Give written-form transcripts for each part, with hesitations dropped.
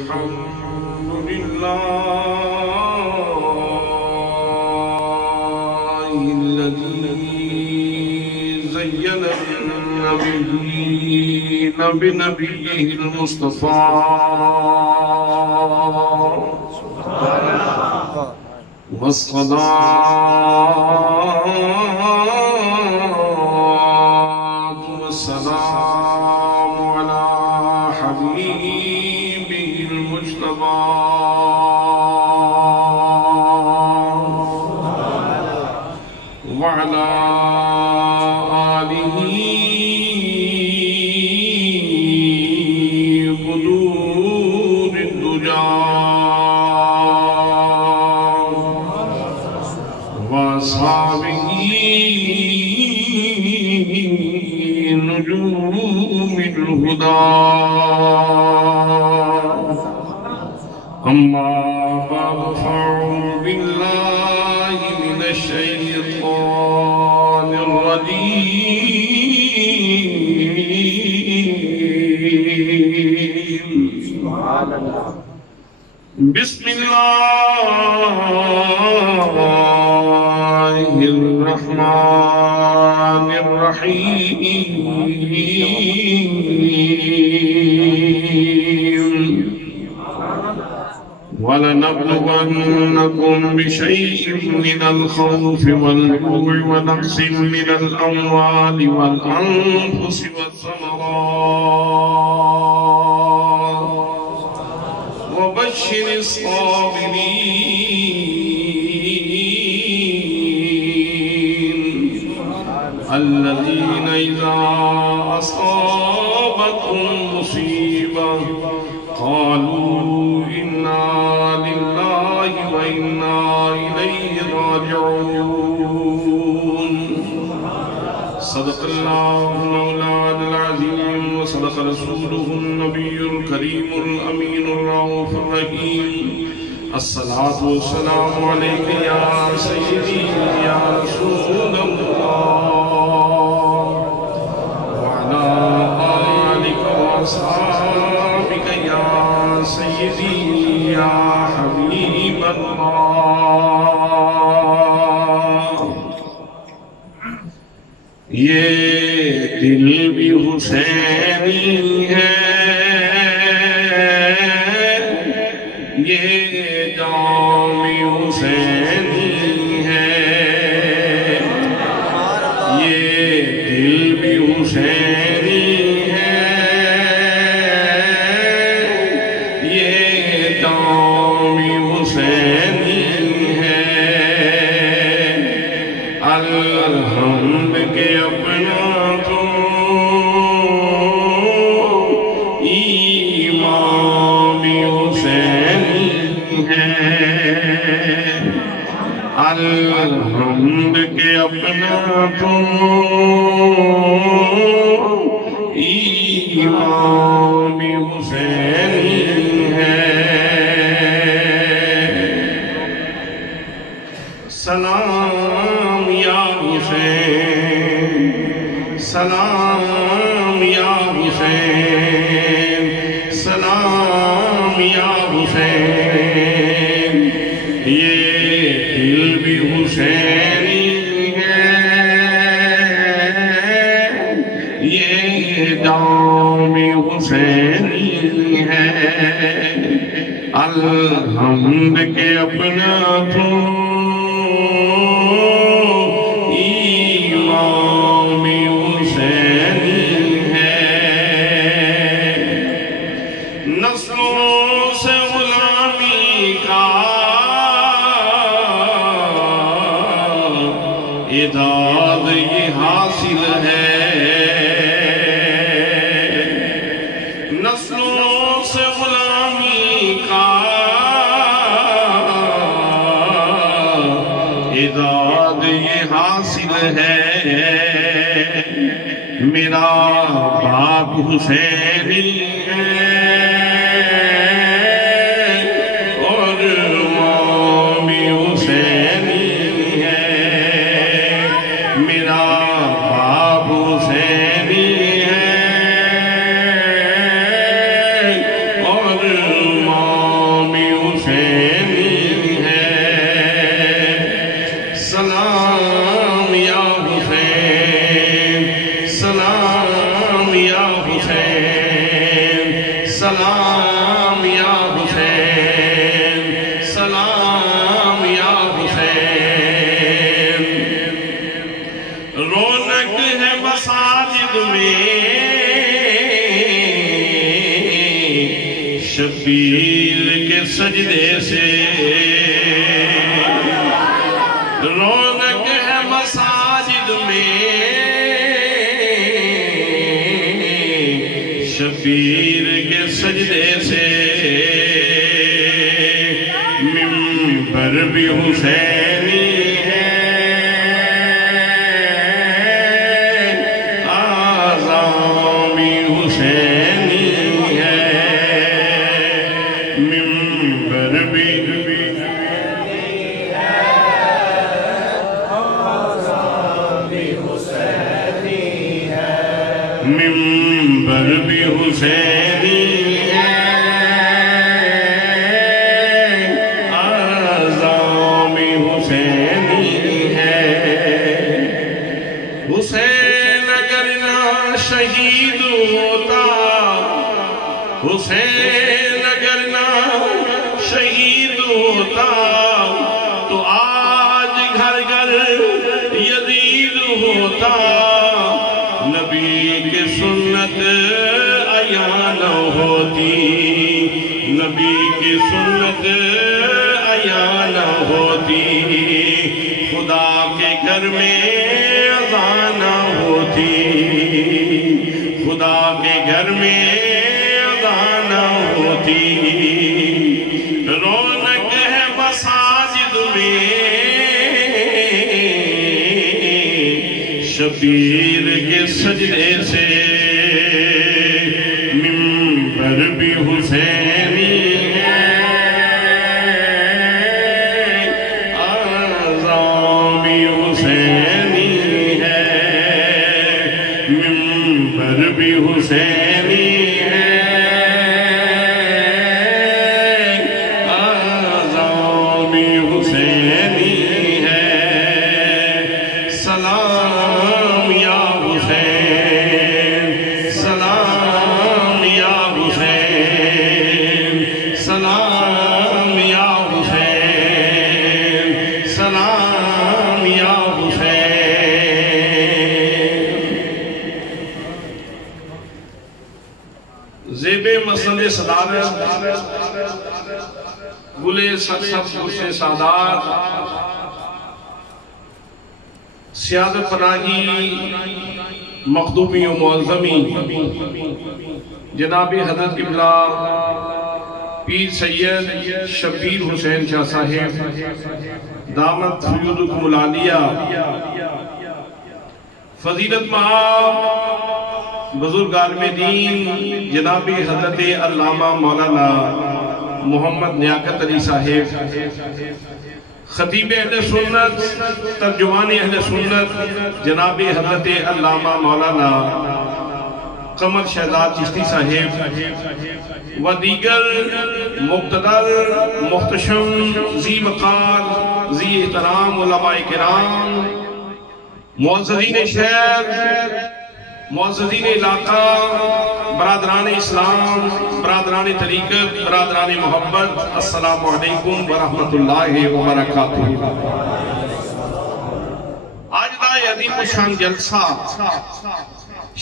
الحمد لله الذي زين النبيين بنبيه المصطفى والصلاة والسلام على حبيبه المجتبى وعلى آله قدور الدجى وأصحابه نجوم الهدى أما بعد فأعوذ بالله من الشيطان الرجيم بسم الله الرحمن الرحيم ولنبلونكم بشيء من الخوف والجوع ونقص من الأموال والأنفس والثمرات وبشر الصابرين الذين إذا أصابتهم مصيبة قالوا إنا لله وإنا إليه راجعون. صدق الله مولانا العظيم وصدق رسوله النبي الكريم الأمين الرؤوف الرحيم. الصلاة والسلام عليك يا سيدي يا رسول الله وعلى آلك وأصحابك يا سيدي يا حبيب الله. یہ دل بھی حسینی ہے، یہ جان بھی حسینی ہے، یہ دل بھی حسینی ہے، یہ جان بھی حسینی ہے. الحمد کے اپنا تو امام حسینی ہے، الحمد کے اپنا تو امام حسینی ہے. سلام یا حسین، سلام یا حسین، سلام یا حسین. یہ دل بھی حسینی ہے، یہ جان بھی حسینی ہے. الحمد کے اپنا تو امام حسینی ہے. نسلوں سے غلامی کا اعداد یہ حاصل ہے، نسلوں سے غلامی کا اعداد یہ حاصل ہے. میرا باپ حسینی ہے اور ماں بھی حسینی ہے. میرا باپ حسینی ہے اور سلام یا حسین، سلام یا حسین۔ رونق ہے مساجد میں شبیر کے سجدے سے، رونق ہے مساجد میں شبیر کے سجدے سے، منبر بھی حسینی ہے، آذان بھی حسینی ہے، منبر بھی منبر بھی حسینی ہے، آذان بھی حسینی ہے۔ حسین اگر نہ شہید ہوتا، حسین اگر نہ شہید ہوتا تو آج گھر گھر یزید ہوتا، نبی کی سنت عیاں نہ ہوتی، نبی کی سنت عیاں نہ ہوتی، خدا کے گھر میں اذان نہ ہوتی، خدا کے گھر میں اذان نہ ہوتی۔ رونق ہے مساجد میں شبیر کے سجدے سے، منبر بھی حسینی ہے، آذان بھی حسینی ہے، منبر بھی حسینی ہے، آذان بھی حسینی ہے۔ سلام یا حسین، سلام یا حسین، سلام یا حسین، سلام یا حسین۔ زیب مسند صدارت گلے سرسب سے سادات سیادت پناہی مخدومی و معظمی جناب حضرت قبلہ پیر سید شبیر حسین شاہ صاحب دامت فیودکم العالیہ، فضیلت مآب بزرگ عالم دین جناب حضرت علامہ مولانا محمد لیاقت علی صاحب، خطیب اہل سنت ترجمان اہل سنت جناب حضرت علامہ مولانا قمر شہزاد چشتی صاحب و دیگر مقتدر محتشم ذی وقار ذی احترام علماء کرام، معززین شہر، معززین علاقہ، برادران اسلام، برادران طریقت، برادران محبت، السلام علیکم ورحمت اللہ وبرکاتہ۔ آج دا عظیم الشان جلسہ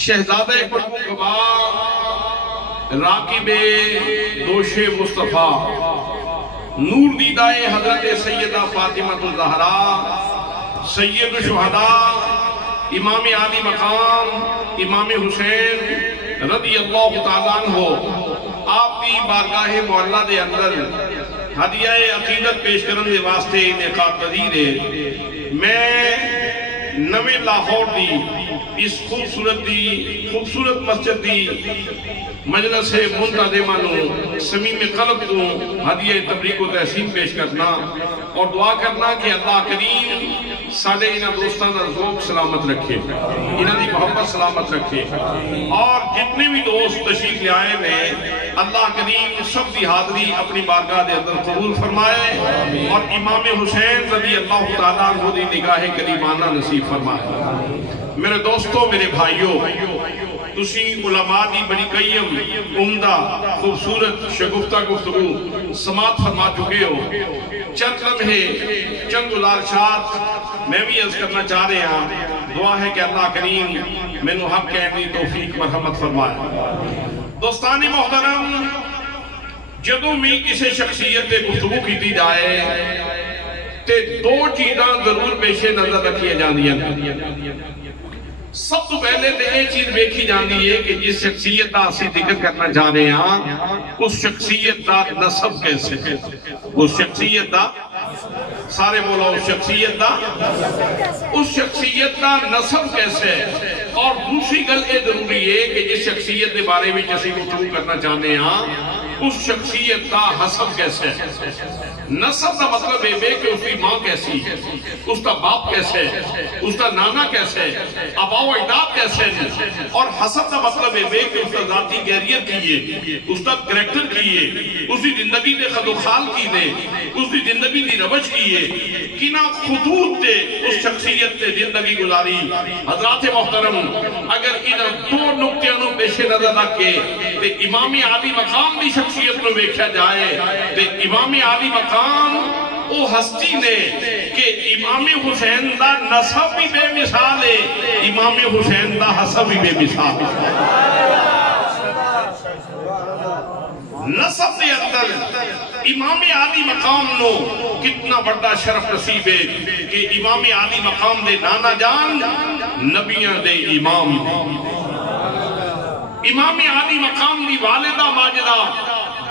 شہزادہ قطب راکب دوش مصطفیٰ نور دیدہ حضرت سیدہ فاطمہ الزہراء سید الشہداء امام عالی مقام امام حسین رضی اللہ تعالیٰ عنہ آپ کی بارگاہ معلیٰ دے اندر ہدیہ عقیدت پیش کرنے دے واسطے انعقاد پذیر ہے۔ میں نویں لاہور دی اس خوبصورت مسجد دی مجلس منتظمہ نو صمیم قلب کو ہدیہ تبریک و تحسین پیش کرنا اور دعا کرنا کہ اللہ کریم سارے انہاں دوستان دا ذوق سلامت رکھے، انہاں دی محبت سلامت رکھے، اور جتنے بھی دوست تشریف لے آئے ہیں اللہ کریم سب دی حاضری اپنی بارگاہ دے اندر قبول فرمائے اور امام حسین رضی اللہ تعالیٰ عنہ دی نگاہ کریمانہ نصیب فرمائے۔ میرے دوستوں، میرے بھائیوں، تسی علماء دی بڑی قیم عمدہ خوبصورت شگفتہ گفتگو سماعت فرما چکے ہو. چند لمحے چند گزارشات میں بھی عرض کرنا چاہ رہے ہیں. دعا ہے کہ اللہ کریم مینوں حق کہنے دی توفیق مرحمت فرمائے. دوستان محترم، جدوں بھی کسی شخصیت تے گفتگو کی جائے تے دو چیزاں ضرور پیش نظر رکھی جاندیاں. سب تو پہلے تے یہ چیز دیکھی جاندی ہے کہ جس شخصیت کا اسی ذکر کرنا چاہ رہے ہیں اس شخصیت کا نسب کیسے ہے. اس شخصیت کا سارے بولا اس شخصیت کا نسب کیسے ہے. اور دوسری گل یہ ضروری ہے کہ جس شخصیت کے بارے میں اسی گفتگو کرنا چاہتے ہیں اس شخصیت کا حسب کیسے ہے. نسب کا مطلب یہ کہ اس کی ماں کیسی ہے، اس کا باپ کیسے ہے، اس کا نانا کیسے ہے، آبا و اجداد کیسے ہیں. اور حسب کا مطلب یہ کہ اس کا ذاتی کیریئر کیے، اس کا کریکٹر کیے، اس کی زندگی دے خد و خال کی دے، اس کی زندگی دی روش کیے، کنا خطوط دے اس شخصیت تے زندگی گزاری. حضرات محترم، اگر ان دو نقطوں پیش نظر رکھ کے تے امام عالی مقام دی شخصیت نو ویکھیا جائے تے امام عالی مقام او ہستی نے کہ امام حسین دا نسب بھی بے مثال ہے، امام حسین دا حسب بھی بے مثال ہے. نسب دے اندر امام عالی مقام نو کتنا بڑا شرف نصیب ہے کہ امام عالی مقام دے نانا جان نبیاں دے امام. امام عالی مقام دی والدہ ماجدہ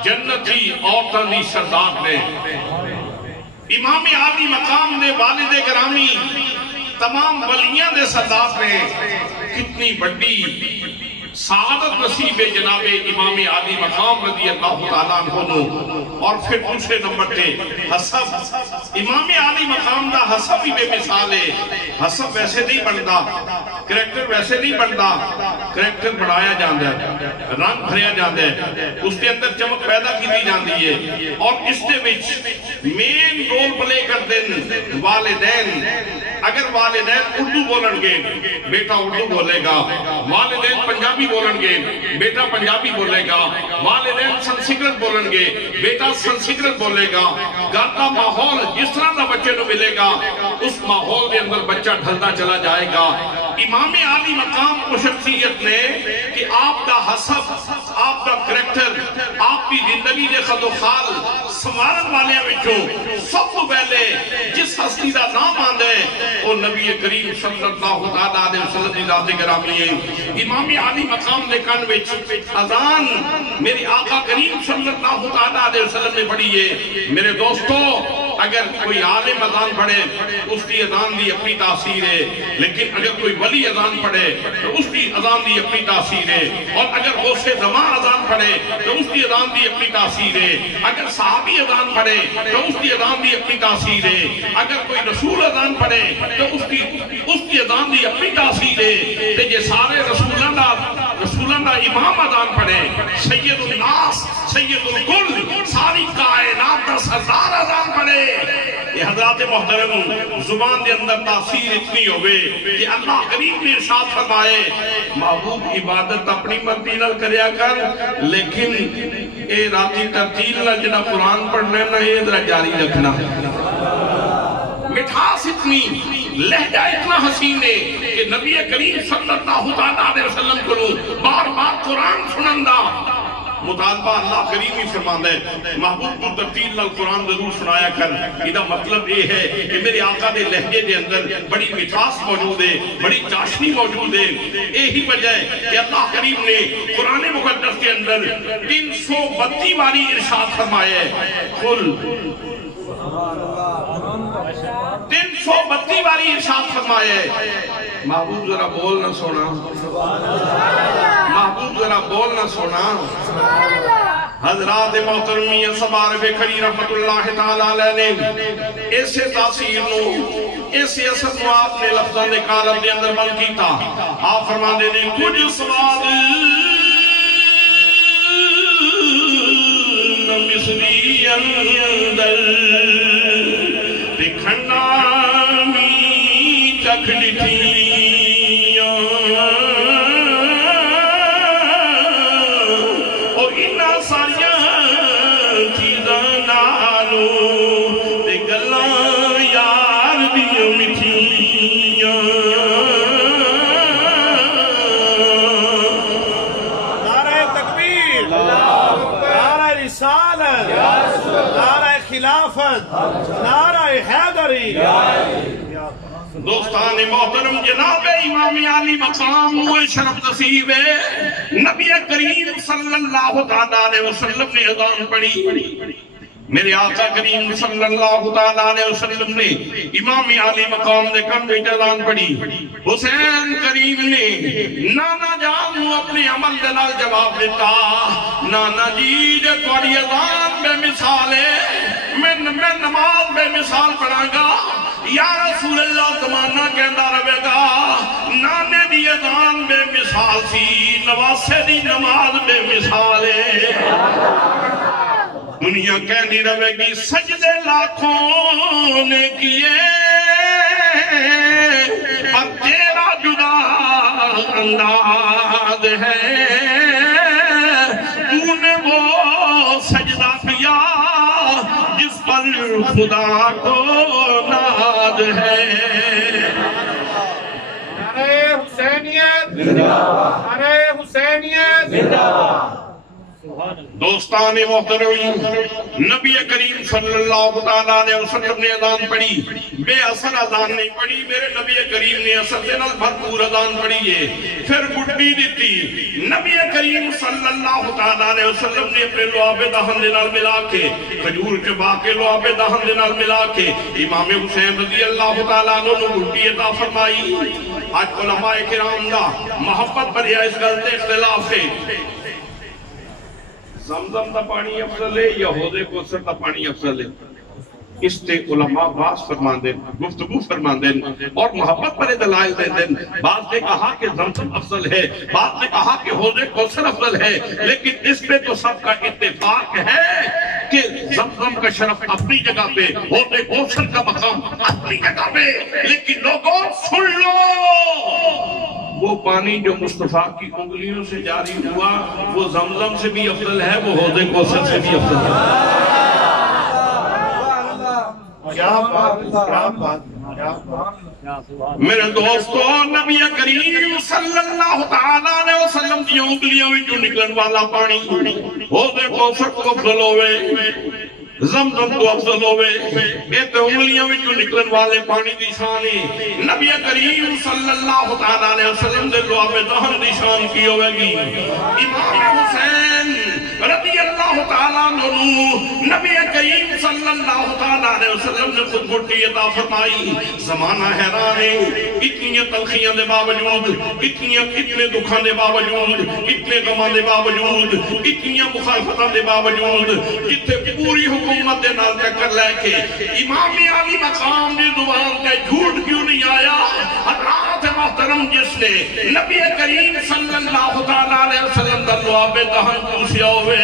جنتی عورتاں دی سردار نے. امام عالی مقام دے والد گرامی تمام ولیاں دے سردار نے. کتنی بڑی سعادت نصیب جناب امام عالی مقام رضی اللہ تعالیٰ عنہ. اور پھر دوسرے نمبر پہ حسب. امام عالی مقام دا حسب ہی بے مثال ہے. حسب ویسے نہیں بنتا، کریکٹر ویسے نہیں بنتا، کریکٹر بڑھایا جاتا ہے، رنگ بھریا جاتا ہے، اس کے اندر چمک پیدا کی جاتی ہے. اور اس دے وچ مین رول پلے کرتے ہیں والدین. اگر والدین اردو بولن گے بیٹا اردو بولے گا، والدین پنجابی بولن گے بیٹا پنجابی بولے گا، والدین سنسکرت بولن گے بیٹا سنسکرت بولے گا. گھر کا ماحول جس طرح کا بچے کو ملے گا اس ماحول کے اندر بچہ ڈھلتا چلا جائے گا. امام عالی مقام کو شخصیت نے کہ آپ کا حسب، آپ کا کریکٹر، آپ کی زندگی دے خد و خال سنوارن والے وچوں سب تو پہلے جس ہستی کا نام آندا ہے وہ نبی کریم صلی اللہ علیہ وسلم دی ذات گرامی ہے. امام عالی مقام دے کان وچ اذان میری آقا کریم صلی اللہ علیہ وسلم نے پڑھی ہے. میرے دوستو، اگر کوئی عالم اذان پڑھے اس کی اذان دی اپنی تاثیر ہے، لیکن اگر کوئی ولی اذان پڑھے تو اس کی اذان دی اپنی تاثیر ہے. اور اگر غوث زمان اذان پڑھے تو اس کی اذان دی اپنی تاثیر ہے. اگر صحابی اذان پڑھے تو اس کی اذان دی اپنی تاثیر ہے. اگر کوئی رسول اذان پڑھے تو اس کی اذان دی اپنی تاثیر ہے. کہ یہ سارے رسولان دا امام اذان پڑھے، سید الناس سید الکل ساری کائنات دا سردار اذان پڑھے. یہ حضرات محترم زبان دے اندر تاثیر اتنی ہوئے کہ اللہ کریم نے ارشاد فرمائے محبوب عبادت اپنی مرضی نال کریا کر، لیکن اے راتی ترتیل نال جڑا قرآن پڑھنا ہے نا یہ ذرا جاری رکھنا. مٹھاس اتنی، لہجہ اتنا حسین ہے کہ نبی کریم صلی اللہ علیہ وسلم کو بار بار قرآن سنندہ مطالبہ اللہ کریم ہی فرماندہ ہے محبوب کو ترتیل نال قرآن ضرور سنایا کر. یہ مطلب یہ ہے کہ میرے آقا دے لہجے دے اندر بڑی مٹھاس موجود ہے، بڑی چاشنی موجود ہے. یہی وجہ ہے کہ اللہ کریم نے قرآن مقدس کے اندر 332 باری ارشاد فرمایا ہے. قل 332 باری ارشاد فرمایا ہے. محبوب ذرا بول نہ سونا، محبوب ذرا بول نہ سونا. حضرات محترمیہ سبار بکری رحمت اللہ تعالیٰ علیہ نے ایسے تاثیر نو، ایسے اثر نو آپ نے لفظاں دے کالم دے اندر بل کیتا. آپ فرمانے نے کچھ سواد نمسلی اندر دکھنا می چکھ ڈٹھیاں چیزاں نالو تے گلاں یار دیاں مٹھیاں نعرہ تکبیر، نعرہ رسالت، نعرہ خلافت، نعرہ حیدری. دوستان محترم جناب امام علی مقام ہوئے شرف نصیب ہے نبی کریم صلی اللہ علیہ وسلم نے اذان پڑھی. میرے آقا کریم صلی اللہ علیہ وسلم نے امام علی مقام نے کم میں اذان پڑھی. حسین کریم نے نانا جان نو اپنے عمل دے نال جواب دیتا نانا جی جے تواڈی اذان بے مثال ہے میں نماز بے مثال پڑھاں گا یا رسول اللہ زمانہ کہندا رہے گا نانے دی اذان بے مثال سی نواسے دی نماز بے مثال ہے. دنیا کہنی رہے گی سجدے لاکھوں نے کیے پر تیرا جدا انداز ہے تو نے وہ سجدہ کیا جس پر خدا کو ناز ہے. نعرہ حسینیت، نعرہ حسینیت. دوستان محترم نبی کریم صلی اللہ علیہ وسلم نے اذان پڑھی بے اثر اذان نہیں پڑھی. میرے نبی کریم نے اثر دے نال بھرپور اذان پڑھی ہے. پھر گڈی دیتی نبی کریم صلی اللہ علیہ وسلم نے اپنے لعاب دہن دے نال ملا کے کھجور چبا کے لعاب دہن دے نال ملا کے امام حسین رضی اللہ تعالیٰ عنہ نے گڈی عطا فرمائی. آج علماء کرام دا محبت بھریا اس گل تے اختلاف ہے زمزم دا پانی افضل ہے یا حوض کوثر دا پانی افضل ہے. اس تے علماء باز فرمان دیں گفتگو فرمان دیں اور محبت پر دلائل دیں دیں. بعض نے کہا کہ زمزم افضل ہے بعض نے کہا کہ حوض کوثر افضل ہے لیکن اس پہ تو سب کا اتفاق ہے کہ زمزم کا شرف اپنی جگہ پہ حوض کوثر کا مقام اپنی جگہ پہ. لیکن لوگوں سن لو وہ پانی جو مصطفیٰ کی انگلیوں سے جاری ہوا وہ زمزم سے بھی افضل ہے وہ حوض کوثر سے بھی افضل ہے. میرے دوستو نبی کریم صلی اللہ علیہ وسلم کی انگلیوں میں جو نکلن والا پانی حوض کوثر کو افضل ہوئے زمزم تو افضل ہوئے. یہ تو انگلیوں میں جو نکلن والے پانی دی شان ہے. نبی کریم صلی اللہ علیہ وسلم دے لعاب دہن دی شان کی ہوئے گی. امام حسین رضی اللہ تعالیٰ عنہ نبی کریم صلی اللہ علیہ وسلم نے خود گھٹی عطا فرمائی. زمانہ حیران ہے اتنی تلخیاں دے باوجود اتنے دکھاں دے باوجود اتنے غماں دے باوجود اتنی مخالفتاں دے باوجود جتنے پوری حکومت دے نال چکر لے کے امام علی مقام دی زبان تے جھوٹ کیوں نہیں آیا. حضرات محترم جس نے نبی کریم صلی اللہ علیہ وسلم دا لعاب دہن پوسیا ہوئے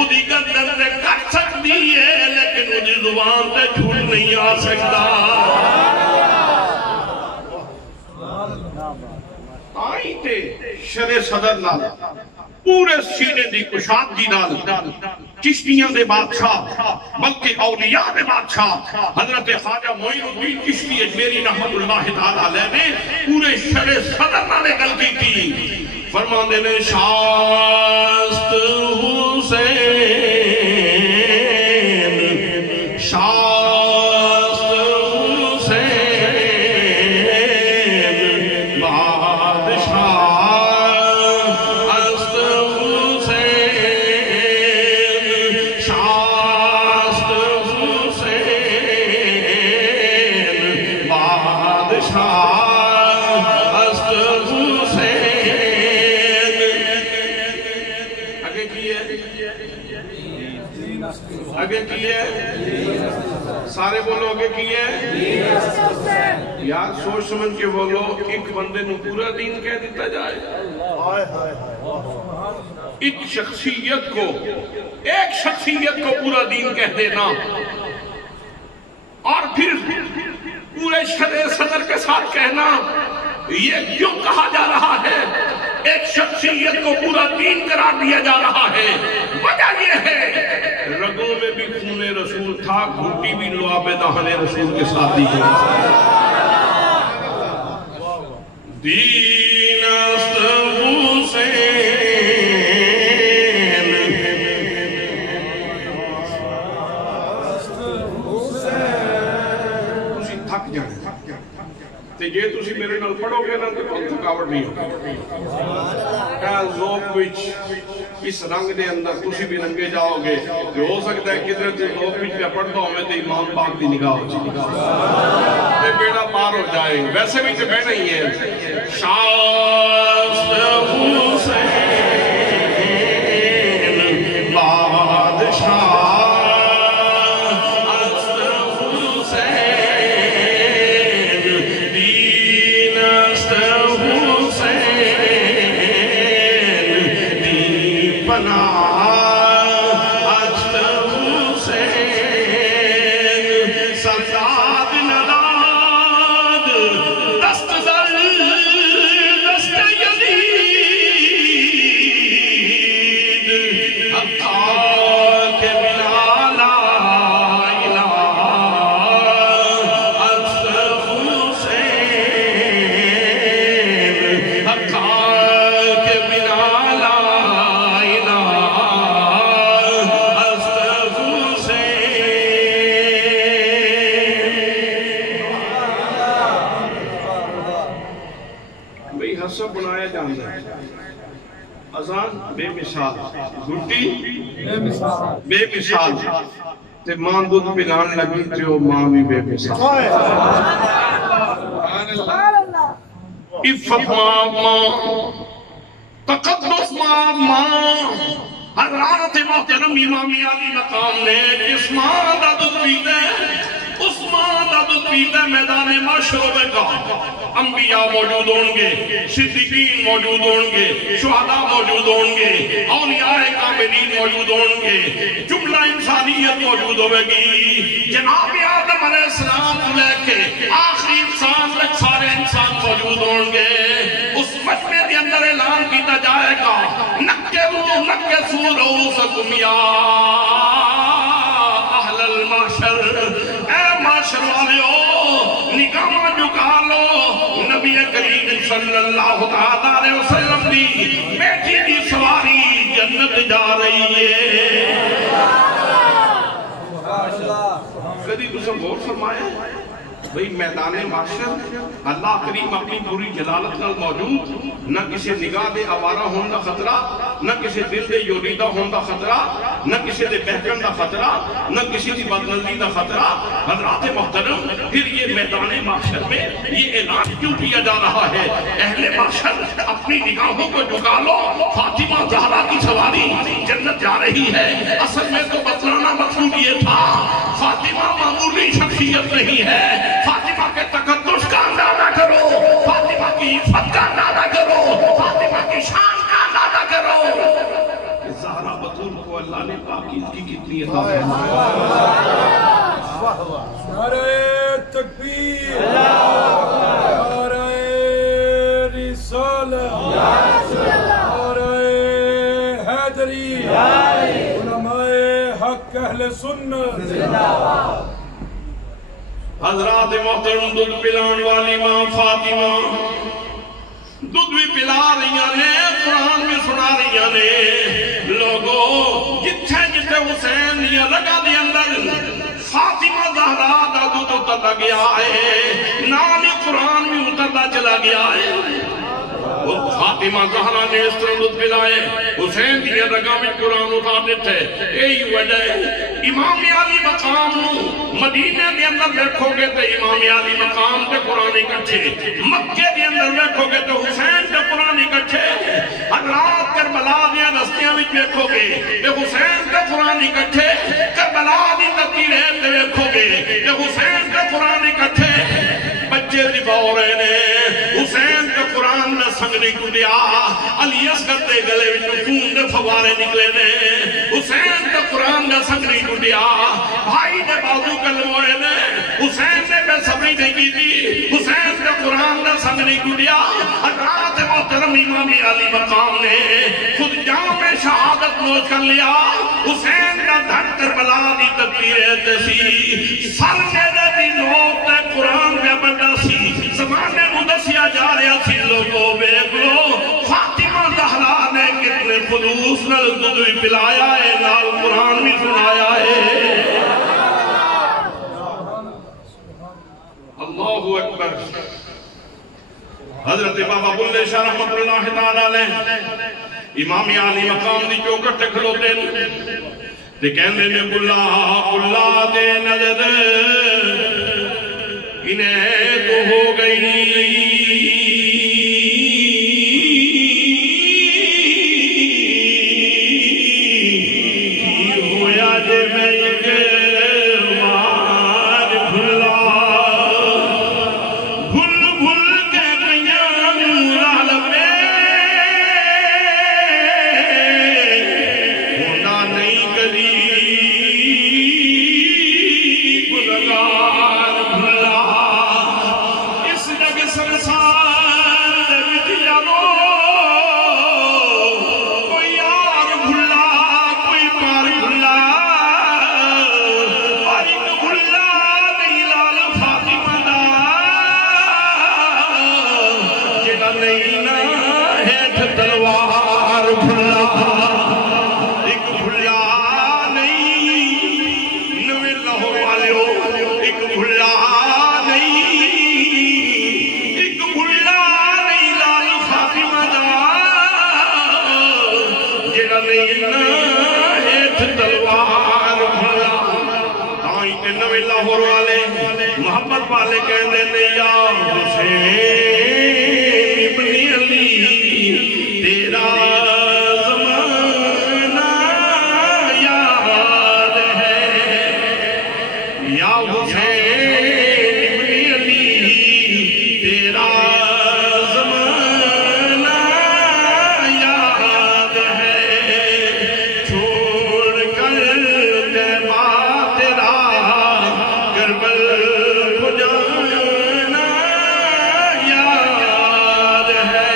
ادھی گردن تے کر سکتی ہے لیکن ادھی زبان تے جھوٹ نہیں آ سکتا. آئی تے شر صدر نال پورے سینے دی کشادگی نال چشتیاں دے بادشاہ بلکہ اولیاء دے بادشاہ حضرت خواجہ معین الدین چشتی اجمیری رحمت اللہ تعالیٰ علیہ نے پورے شر صدر نال گل کی تھی. فرمان دے نے شاست حسین شاست حسین بادشاہ است حسین شاست حسین بادشاہ است حسین. آگے کیے سارے بولو آگے کیے یار سوچ سمجھ کے بولو. ایک بندے نو پورا دین کہہ دیتا جائے ایک شخصیت کو پورا دین کہہ دینا اور پھر پورے شر صدر کے ساتھ کہنا یہ کیوں کہا جا رہا ہے ایک شخصیت کو پورا دین قرار دیا جا رہا ہے. وجہ یہ ہے رگوں خون رسول تھا، گھٹی بھی لعاب دہن رسول کے ساتھ دی گئی۔ دین است حسین، تسی تھک جانے تے جے تسی میرے نال پڑھو گے نا تو تھکاوٹ نہیں ہوگی۔ ذوق وچ اس رنگ دے اندر تسی بھی رنگے جاؤ گے کہ ہو سکتا ہے کدھر تے ذوق وچ پہ پڑھتا ہوں میں تے امام پاک دی نگاہ ہو جائے تے بیڑا پار ہو جائے۔ ویسے بھی تے بہنا ہی ہے شاست حسین بادشاہ بنایا جاندہ ہے۔ اذان بے مثال، گھٹی بے مثال، تے ماں دودھ پلان لگی جو ماں بھی بے مثال۔ عفت ماں، تقدس ماں، حضرات محترم امام علی مقام نے اس ماں دا دودھ پیتے، اس ماں دا دودھ پیتے میدان معشر کا انبیاء موجود ہوں گے، صدیقین موجود ہوں گے، شہداء موجود ہوں گے، اولیاء کاملین موجود ہوں گے، جملہ انسانیت موجود ہوئے گی۔ جناب آدم علیہ السلام لے کے آخری انسان تک سارے انسان موجود ہوں گے۔ اس مجمع کے اندر اعلان کیتا جائے گا نکے سور رؤوسکم یا اہل المحشر، اے معاشر والیو نگاہ جھکا لو، نبی کریم صلی اللہ علیہ وسلم دی بیٹی کی سواری جنت جا رہی ہے۔ کدی تسا غور فرمایا بھئی میدان معاشر اللہ کریم اپنی پوری جلالت نال موجود، نہ کسی نگاہ دے آوارہ ہون دا خطرہ، نہ کسی دل دے یوریدہ ہون دا خطرہ، نہ کسی دے بہکن دا خطرہ، نہ کسی دی بدنظری دا خطرہ۔ حضرات محترم پھر یہ میدان معاشر میں یہ اعلان کیوں کیا جا رہا ہے؟ اہل معاشر اپنی نگاہوں کو جھکا لو، فاطمہ زہرا کی سواری جنت جا رہی ہے۔ اصل میں تو بتلانا مقصود یہ تھا فاطمہ معمولی شخصیت نہیں ہے، فاطمہ کے تقدس کا اندازہ کرو، فاطمہ کی عزت کا اندازہ کرو، فاطمہ کی شان کا اندازہ کرو کہ زہرا بطول کو اللہ نے پاکیزگی کتنی عطا فرمائی۔ نعرہ تکبیر، نعرہ رسالت، نعرہ حیدری، علماء حق اہل سنت۔ حضرات محترم دودھ پلان والی ماں فاطمہ دودھ بھی پلا رہی نے، قرآن بھی سنا رہی نے۔ لوگوں جتھے جتھے حسین یہ رگا دے اندر فاطمہ زہرا دا دودھ اترتا گیا ہے، نامی قرآن بھی اترتا چلا گیا ہے۔ فاطمہ زہرا نے اس طرح دودھ پلائے، حسین دیئے رگا میں قرآن اتار دیتے۔ یہی وجہ ہے امام علی مقام مدینہ دے اندر دیکھو گے تو امام علی مقام تے قرآن اکٹھے، مکہ دے اندر دیکھو گے تو حسین تے قرآن اکٹھے، حضرات کربلا دے رستیاں وچ دیکھو گے تو حسین تے قرآن اکٹھے، کربلا دی تقریریں دیکھو گے تو حسین تے قرآن اکٹھے۔ بچے دی باورے نے حسین تے قرآن نے سنگنی کو دیا، علی اصغر دے گلے وچ خون دے فوارے نکلے نے، حسین تے قرآن نے سنگنی کو دیا، بھائی دے بازو کلموئے نے، حسین نے بے صبری نہیں کی تھی، حسین نے قرآن نے سنگنی کو دیا۔ حضرات محترم امام علی مقام نے خود جام شہادت نوش کر لیا، حسین کا دھن کربلا دی کٹی رہتے سی سر میرے دی نوک تے قرآن میں بڑا سی زمانے مدسیا جا رہا سی لوگوں بیک لو فاطمہ زہرا نے کتنے خلوص نال دودھ بھی پلایا ہے نال قرآن بھی سنایا ہے اللہ اکبر حضرت بابا بلے شاہ رحمت اللہ تعالیٰ علیہ امام عالی مقام دی چوکٹ کھلوتے تے کہنے میں بلا دے نظر انہیں تو ہو گئی ہویا جے میں ایک مار بھلا بھل بھل کے میاں رال میں ہونا نہیں کری گنگار بھلا اس جگ سنسار دے جانو کوئی یار بھلا کوئی پار بھلا پر ایک بھلا نہیں لال فاطمہ دا جڑا نہیں نا ہیٹھ تلوار بھلا ایک بھلا نہیں نویں لاہور والیو ایک بھلا نہیں ایک بھلا نہیں لال فاطمہ دا جڑا نہیں نا ہیٹھ تلوار بھلا تائیں تے نویں لاہور والے محبت والے کہندے نے یا حسین ابن علی تیرا زمانہ یاد ہے یا حسین ابن علی تیرا زمانہ یاد ہے چھوڑ کر تیمہ تیرا کربل کو جانا یاد ہے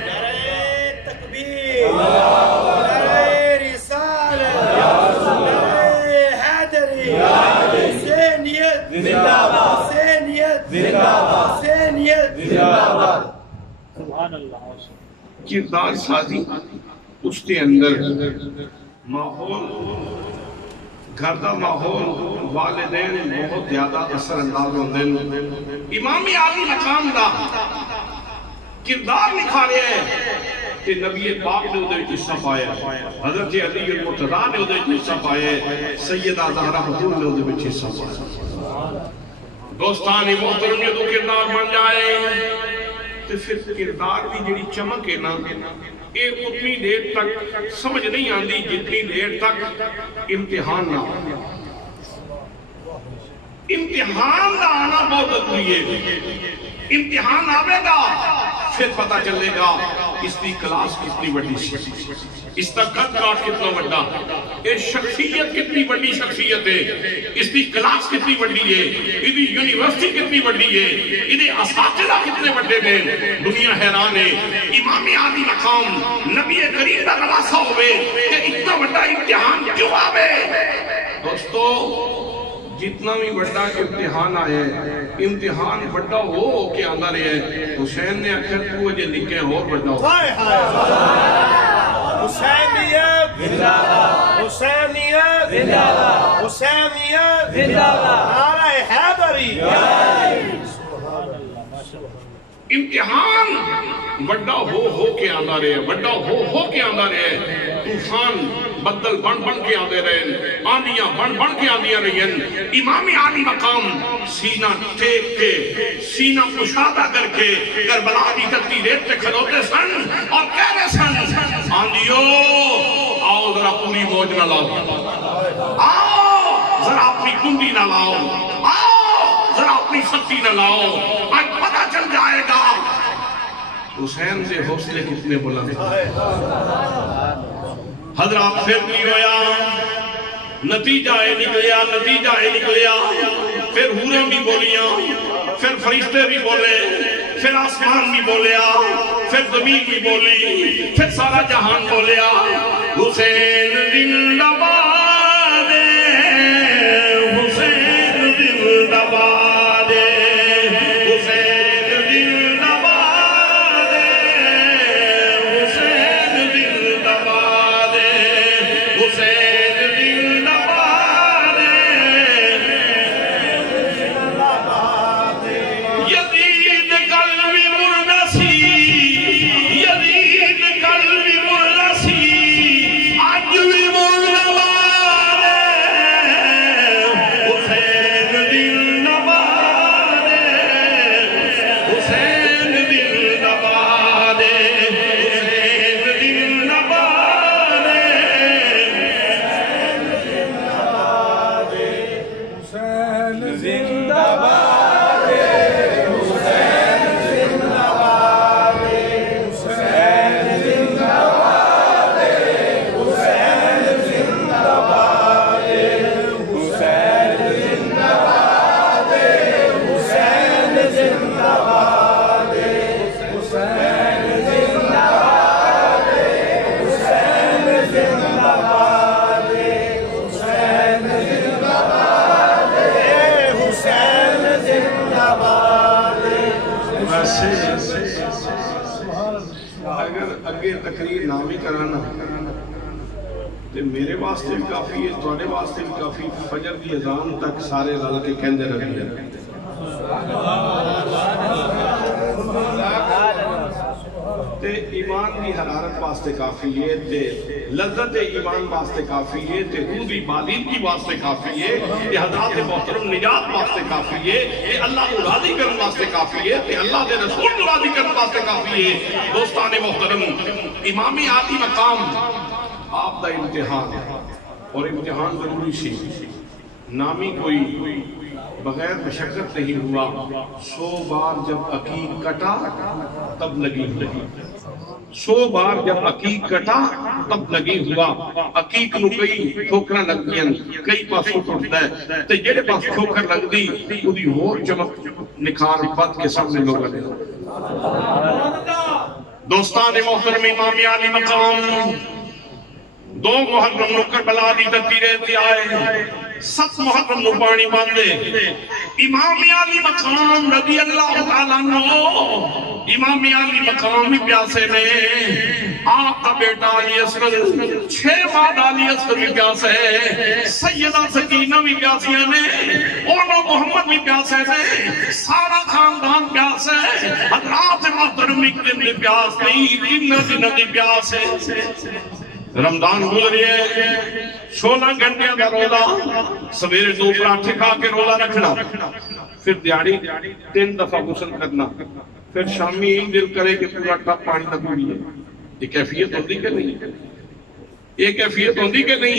نعرہ تکبیر نعرہ رسالت نعرہ حیدری حسینیت حسینیت حسینیت کردار سازی اس کے اندر ماحول گھر دا ماحول والدین بہت زیادہ اثر انداز ہوندے نے امام عالی مقام دا کردار لکھا رہے ہیں کہ نبی پاک نے ادھر حصہ پایا حضرت علی المرتضیٰ نے ادھر حصہ پایا سیدہ زہرا حضور نے ادھر حصہ پایا دوستانی محترم یہ تو کردار بن جائے تو پھر کردار بھی جڑی چمک ہے نا یہ اتنی دیر تک سمجھ نہیں آندی جتنی دیر تک امتحان نہ امتحان نہ آنا بہت ضروری ہے امتحان آوے گا پھر پتہ چلے گا اس کی کلاس کتنی بڑی اس کا قد کاٹ کتنا بڑا یہ شخصیت کتنی بڑی شخصیت ہے اس کی کلاس کتنی بڑی ہے یہ یونیورسٹی کتنی بڑی ہے یہ اساتذہ کتنے بڑے ہیں دنیا حیران ہے امام عالی مقام نبی کریم کا نواسا ہوئے کہ اتنا بڑا امتحان کیوں آوے دوستو جتنا بھی بڑا امتحان آئے امتحان بڑا ہو کے آندہ رہے حسین نے اکھر تو وجہ لکھے اور بڑا ہو حسینیت حسینیت حسینیت نعرہ حیدری امتحان بڑا ہو کے آندہ رہے بڑا ہو کے آندہ رہے طوفان بدل بن کے آندے رہے آندیاں بن کے آندیاں رہی ہیں امام عالی مقام سینہ ٹیک کے سینہ کشادہ کر کے کربلا دی تکتی ریت پہ کھلوتے سن اور کہہ رہے سن آندیو آؤ ذرا پوری موج نہ لاؤ آؤ ذرا اپنی کنڈی نہ لاؤ آؤ ذرا اپنی سکتی نہ لاؤ آج پتہ چل جائے گا حسین سے حوصلے کتنے بلند حضرات پھر نہیں ہویا نتیجہ نکلیا پھر حوریں بھی بولیاں پھر فرشتے بھی بولے پھر آسمان بھی بولیا پھر زمین بھی بولی پھر سارا جہان بولیا حسین زندہ باد کرانا تے میرے واسطے بھی کافی ہے، تواڈے واسطے بھی کافی، فجر دی اذان تک سارے رل کے کہندے رہندے تے ایمان کی حرارت واسطے کافی ہے، تے لذت ایمان واسطے کافی ہے، تے روح دی بالندگی واسطے کافی ہے، تے حضرات محترم نجات واسطے کافی ہے، تے اللہ کو راضی کرنے واسطے کافی ہے، تے اللہ دے رسول کو راضی کرنے واسطے کافی ہے۔ دوستان محترم، امام عالی مقام آپ دا امتحان اور امتحان ضروری سی، نامی کوئی بغیر مشقت نہیں ہوا، 100 بار جب عقیق کٹا تب لگی ہوئی، 100 بار جب عقیق کٹا تب لگی ہوا۔ عقیق نو کئی ٹھوکراں لگ دیاں، کئی پاسوں ٹوٹدا ہے، تے جڑے پاس ٹھوکر لگ دی اودی ہور چمک نکھار بد کے سامنے لوگ لگے۔ دوستان محترم، امام عالی مقام 2 محرم نو کربلا دی دتی رہتی آئے، 7 محرم نو پانی باندھے، امام عالی مقام رضی اللہ تعالیٰ عنہ، امام عالی مقام پیاسے میں، آپ کا بیٹا علی اصغر 6 ماہ علی اصغر بھی پیاسے، سیدہ سکینہ بھی پیاسیاں نے، اولو محمد بھی پیاسے نے، سارا خاندان پیاسے، حضرات محترم ایک دن بھی پیاس نہیں، 3 دن بھی پیاسے۔ رمضان گزری ہے، 16 گھنٹے کا روزہ، سویرے 2 پراٹھے کھا کے روزہ رکھنا، پھر دیہاڑی 3 دفعہ غسل کرنا، پھر شامی دل کرے کہ پورا ٹپ پانی نہ پیے۔ یہ کیفیت ہوتی کہ نہیں؟ یہ کیفیت ہوتی کہ نہیں؟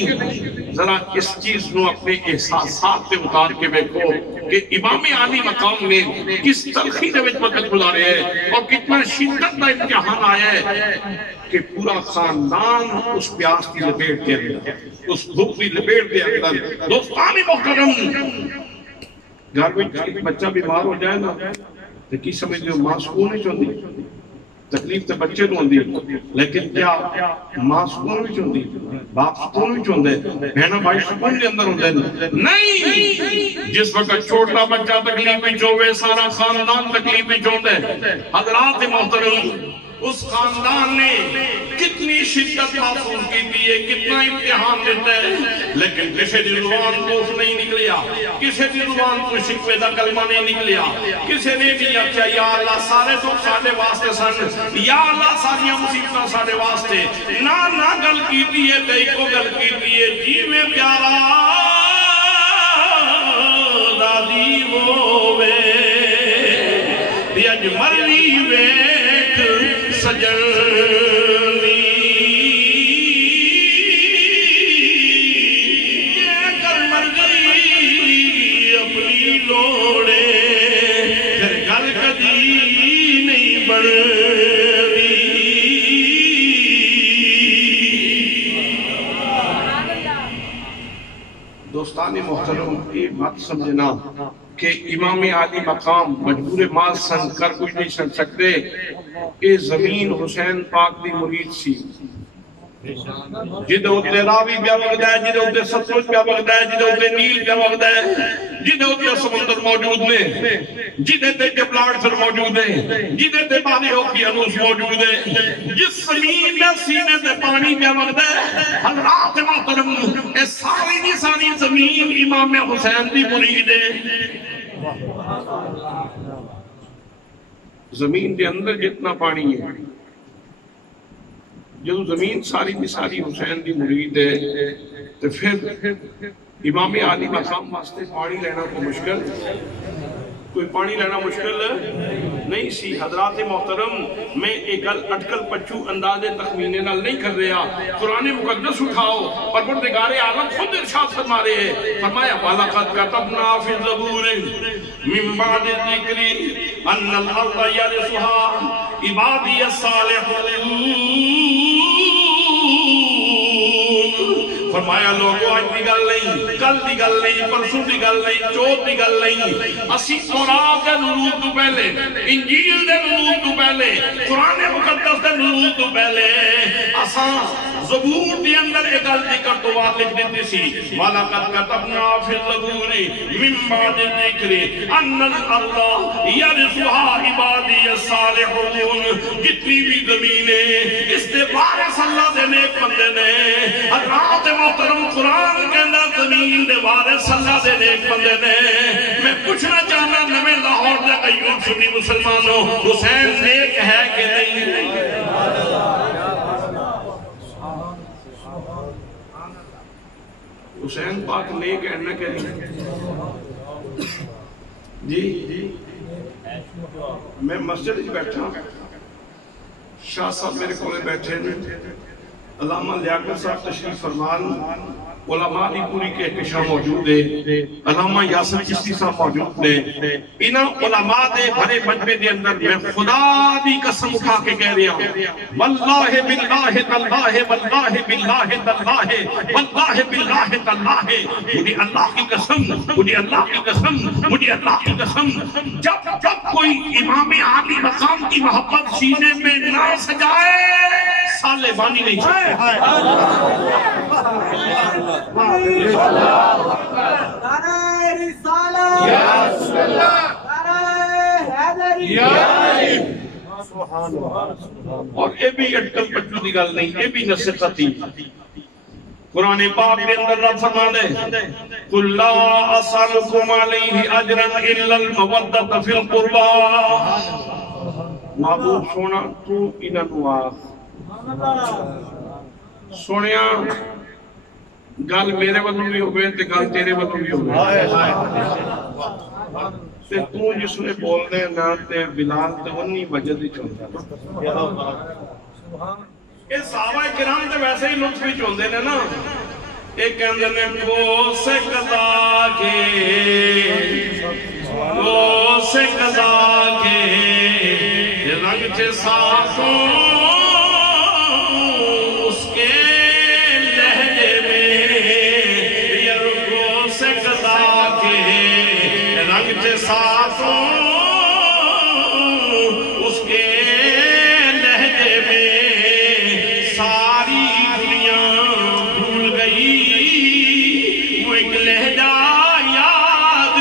ذرا اس چیز نو اپنے احساسات پہ اتار کے دیکھو کہ امام عالی مقام نے کس تلخی دے وچ وقت گزارے ہے اور کتنا شدت کا امتحان آیا ہے کہ پورا خاندان اس پیاس کی لپیٹ کے اندر، اس بھوک کی لپیٹ کے اندر۔ دوستان محترم، گھر میں بچہ بیمار ہو جائے نا تو کی سمجھ لو ماں سکون نہیں چاہتی، تکلیف تو بچے کو ہوندی، لیکن کیا ماں سکون بھی چاہتی، باپ سکون بھی چاہتے، بہن بھائی سکون کے اندر ہوتے نہیں؟ جس وقت چھوٹا بچہ تکلیف بھی چاہے، سارا خاندان تکلیف بھی چاہتے۔ حضرات محترم، اس خاندان نے کتنی شدت محسوس کی ہے، کتنا امتحان دیتا ہے، لیکن کسی دی زبان کوف نہیں نکلیا، کسی دی زبان کو شکوے دا کلمہ نہیں نکلیا، کسی نے بھی اچھا یا اللہ سارے دکھ ساڑے واسطے سن، یا اللہ ساریاں مصیبتاں ساڑے واسطے، نہ گل کی دیئے تے کو گل کی دیئے، جیوے پیارا دادی ہووے دیج مرلی ویک سجنی یہ کر مر گئی اپنی لوڑے، پھر گل کدی نہیں بڑھتی۔ دوستان محترم، یہ بات سمجھنا کہ امام عالی مقام مجبور مال سن کر کچھ نہیں سن سکتے، یہ زمین حسین پاک دی مرید سی، جدے ہوتے راوی بیا وقت ہے، جدے ہوتے ستلج بیا وقت ہے، جدے ہوتے نیل بیا وقت ہے، جدے ہوتے سمندر موجود نے، جدے تے جبلاڑ سر موجود ہے، جدے تے بادی ہوکی انوس موجود ہے، جس زمین میں سینے تے پانی بیا وقت ہے۔ حضرات محترم، اے ساری دی ساری زمین امام حسین دی مرید ہے۔ زمین دے اندر جتنا پانی ہے، جو زمین ساری دی ساری حسین دی مرید ہے، تو پھر امام عالی مقام واسطے پانی لینا کو مشکل، کوئی پانی لینا مشکل نہیں سی۔ حضرات محترم، میں ایک اٹکل پچو انداز تخمینے نال نہیں کر رہا، قرآن مقدس اٹھاؤ، پروردگار عالم خود ارشاد فرما رہے ہیں، فرمایا وَلَقَدْ كَتَبْنَا فِي الزَّبُورِ مِن بَعْدِ الذِّكْرِ أَنَّ الْأَرْضَ يَرِثُهَا عِبَادِيَ الصَّالِحُونَ فرمایا لوگوں آج دی گل نہیں، کل دی گل نہیں، پرسوں دی گل نہیں، چوتھ دی گل نہیں، اسی تورات دے نزول تو پہلے، انجیل دے نزول تو پہلے، قرآن مقدس دے نزول تو پہلے اساں زبور دی اندر ایک گل ذکر تو بات لکھ دیتی سی وَلَقَدْ كَتَبْنَا فِي الزَّبُورِ مِن بَعْدِ الذِّكْرِ أَنَّ الْأَرْضَ يَرِثُهَا عِبَادِيَ الصَّالِحُونَ جتنی بھی زمینیں اس دے وارث اللہ دے نیک بندے نے حضرات محترم قرآن کے اندر زمین دے وارث اللہ دے نیک بندے نے میں پوچھنا چاہنا نویں لاہور دے قیوم سنی مسلمانوں حسین نیک ہے کہ نہیں؟ حسین پاک نیک ہے نہ کہ نہیں؟ جی میں مسجد ہی بیٹھا شاہ صاحب میرے کولے بیٹھے ہیں علامہ لیاقت صاحب تشریف فرمان علماء دی پوری کہکشاں موجود ہے علامہ یاسر چشتی صاحب موجود نے انہاں علماء دے بھرے مجمع دے اندر میں خدا دی قسم اٹھا کے کہہ رہا ہوں واللہ باللہ تاللہ واللہ باللہ تاللہ واللہ باللہ تاللہ مجھے اللہ کی قسم مجھے اللہ کی قسم مجھے اللہ کی قسم جب کوئی امام عالی مقام کی محبت سینے میں نہ سجائے سالے بانی نہیں چھتے نعرہ رسالت یا رسول اللہ نعرہ حیدری یا علی اور یہ بھی اٹکل پٹلو دی گل نہیں یہ بھی نصیحت تھی قرآن پاک کے اندر رب فرما دے قُلْ لَا أَسْأَلُكُمْ عَلَيْهِ أَجْرًا إِلَّا الْمَوَدَّةَ فِي الْقُرْبَى محبوب سونا تو انہوں آخ سونیا گل میرے والوں بھی ہوئے تے گل تیرے والوں بھی ہوئے تے تو جس نے بولنے نا تے بلال تے انہی وجہ دی چونتا یہ صحابہ کرام تے ویسے ہی لطف بھی چوندے نے نا ایک اندر نے کو سے قضا کے رنگ چے ساتھوں اس کے لہجے میں یرکو سے قضا کے رنگ چے ساتھوں اس کے لہجے میں ساری دنیا بھول گئی وہ ایک لہجہ یاد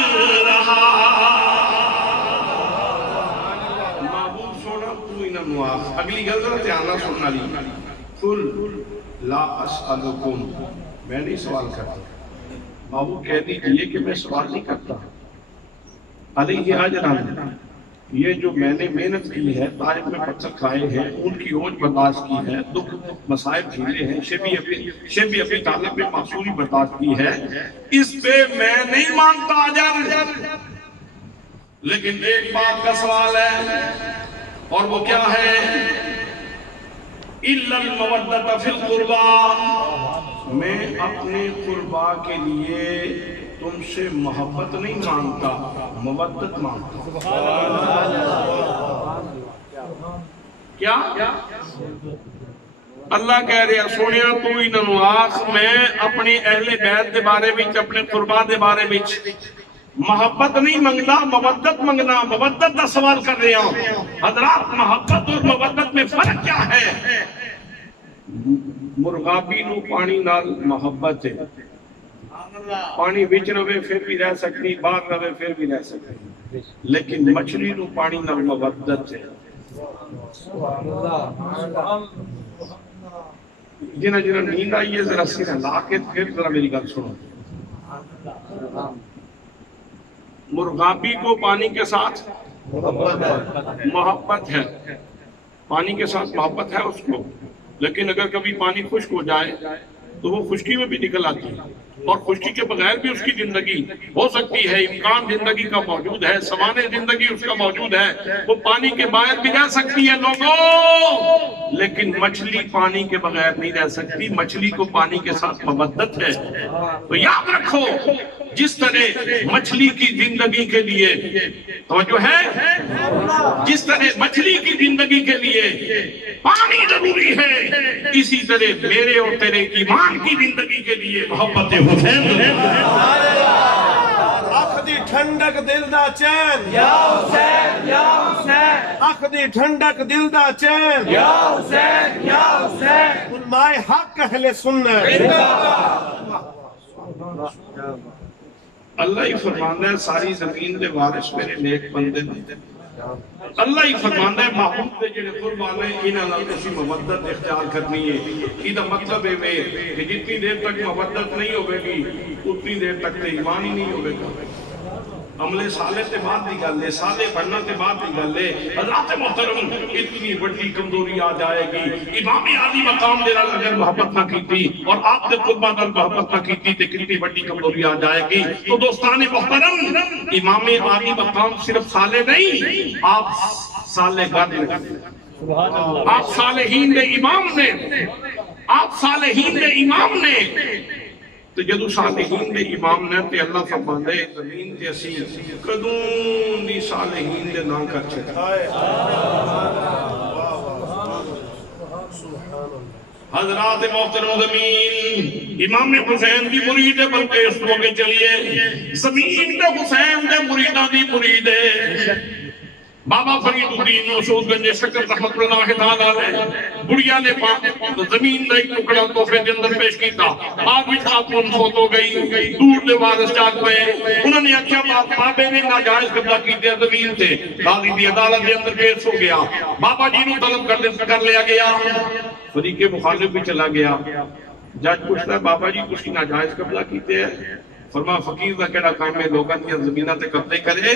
رہا محبوب سونا تو انہوں نواف اگلی گل ذرا تیانہ سننا لی قُلْ لَا أَسْأَلُكُمْ میں نہیں سوال کرتا محبوب کہہ دیجئے کہ میں سوال نہیں کرتا علیہ اجران یہ جو میں نے محنت کی ہے طائف میں پتھر کھائے ہیں ان کی اوج برداشت کی ہے دکھ مصائب جھیلے ہیں شیبی ابی طالب میں معصوری برداشت کی ہے اس پہ میں نہیں مانتا اجر لیکن ایک بات کا سوال ہے اور وہ کیا ہے إِلَّا الْمَوَدَّةَ فِي الْقُرْبَى میں اپنے قربا کے لیے تم سے محبت نہیں مانگتا مودت مانگتا کیا اللہ کہہ رہے ہیں سونیا تو انہوں آخ میں اپنی اہل بیت دے بارے بچ اپنے قربا دے بارے بچ محبت نہیں منگنا مودت منگنا مودت دا سوال کر رہے ہیں حضرات محبت اور مودت میں فرق کیا ہے مرغابی نو پانی نال محبت ہے پانی بچ رہے پھر بھی رہ سکتی باہر رہے پھر بھی رہ سکتی لیکن مچھلی نو پانی نال مودت ہے جنہ نیند آئی ہے ذرا سیرہ لاکت پھر ذرا میری گل سنو مرغابی کو پانی کے ساتھ محبت ہے پانی کے ساتھ محبت ہے اس کو لیکن اگر کبھی پانی خشک ہو جائے تو وہ خشکی میں بھی نکل آتی ہے اور خشکی کے بغیر بھی اس کی زندگی ہو سکتی ہے امکان زندگی کا موجود ہے سوانے زندگی اس کا موجود ہے وہ پانی کے باہر بھی رہ سکتی ہے لوگوں لیکن مچھلی پانی کے بغیر نہیں رہ سکتی مچھلی کو پانی کے ساتھ مودت ہے تو یاد رکھو جس طرح مچھلی کی زندگی کے لیے توجہ ہے، جس طرح مچھلی کی زندگی کے لیے پانی ضروری ہے، اسی طرح میرے اور تیرے ایمان کی زندگی کے لیے محبت حسین ضروری اکھ دی ٹھنڈک دل دا چین، یا حسین یا حسین، اکھ دی ٹھنڈک دل دا چین، یا حسین یا حسین، علماء حق اہل سنت۔ اللہ ہی فرمانا ہے ساری زمین دے وارث میرے نیک بندے نے، اللہ ہی فرمانا ہے محبوب دے جڑے قربان ہیں انہاں نال تسی مودت اختیار کرنی ہے۔ یہ مطلب ہے کہ جتنی دیر تک مودت نہیں ہوے گی اتنی دیر تک تے ایمان ہی نہیں ہوے گا۔ عمل صالح تے بعد دی گل ہے، صالح بننا تے بعد دی گل ہے۔ حضرات محترم اتنی بڑی کمزوری آ جائے گی، امام عالی مقام دے نال اگر محبت نہ کیتی اور آپ دے قربان نال محبت نہ کیتی تے کتنی بڑی کمزوری آ جائے گی۔ تو دوستان محترم امام عالی مقام صرف صالح نہیں، آپ صالح گھر، آپ صالحین دے امام نے، آپ صالحین دے امام نے۔ تو جدو صالحین دے امام نے تے اللہ فرماندے زمین تے اسی کدوں دی صالحین دے نام کر چھڑا۔ حضرات محترم زمین امام حسین دی مرید ہے، بلکہ اس کو کے چلیے زمین دے حسین دے مریدہ دی مرید ہے۔ بابا فرید الدین مسعود گنج شکر رحمت اللہ تعالی علیہ بڑیا نے زمین دا ایک ٹکڑا تحفے دے اندر پیش کیتا، بعد وچ خاتون فوت ہو گئی، دور دے وارث جاگ پئے، انہوں نے آکھیا بابے نے ناجائز قبضہ کیتے زمین تے، قاضی دی عدالت دے اندر کیس ہو گیا، بابا جی نو طلب کر لیا گیا، فریق مخالف بھی چلا گیا۔ جج پوچھتا ہے بابا جی تسی ناجائز قبضہ کیتے ہیں؟ فرما فقیر دا کیڑا کام ہے لوگاں دی زمیناں تے قبضے کرے؟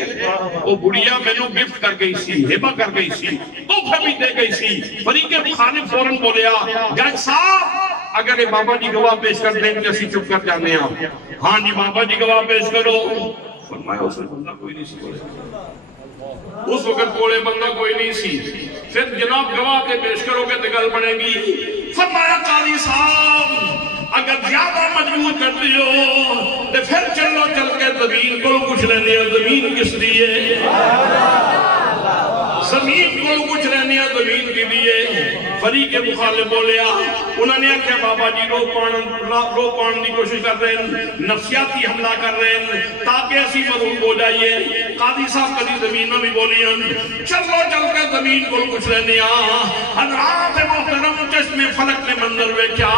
او بڑیا مینوں گفٹ کر گئی سی، ہبہ کر گئی سی، تحفہ بھی دے گئی سی۔ فریق مخالف فوراً بولیا جج صاحب اگر یہ بابا جی گواہ پیش کر دیں گے اسی چپ کر جانے ہیں۔ ہاں جی بابا جی گواہ پیش کرو۔ فرمایا اس میں بندہ کوئی نہیں سی، اس وقت کولے بندہ کوئی نہیں سی، پھر جناب گواہ کے پیش کرو گے تو گل بنے گی۔ فرمایا قاضی صاحب اگر زیادہ مجبور کر دیو تو پھر چلو چل کے زمین کو کچھ لینے ہیں، زمین کس لیے؟ زمین کو کچھ لینے ہیں زمین کے لیے۔ فریق مخالف بولیا، انہوں نے کہا بابا جی رو پان دی کوشش کر رہے ہیں، نفسیاتی حملہ کر رہے ہیں تاکہ اسی مضبوط ہو جائیے۔ قاضی صاحب کدی زمین بھی بولی ہیں چلو چل کے زمین کو کچھ لینے ہیں۔ حضرات محترم چشم فلک نے منظر میں کیا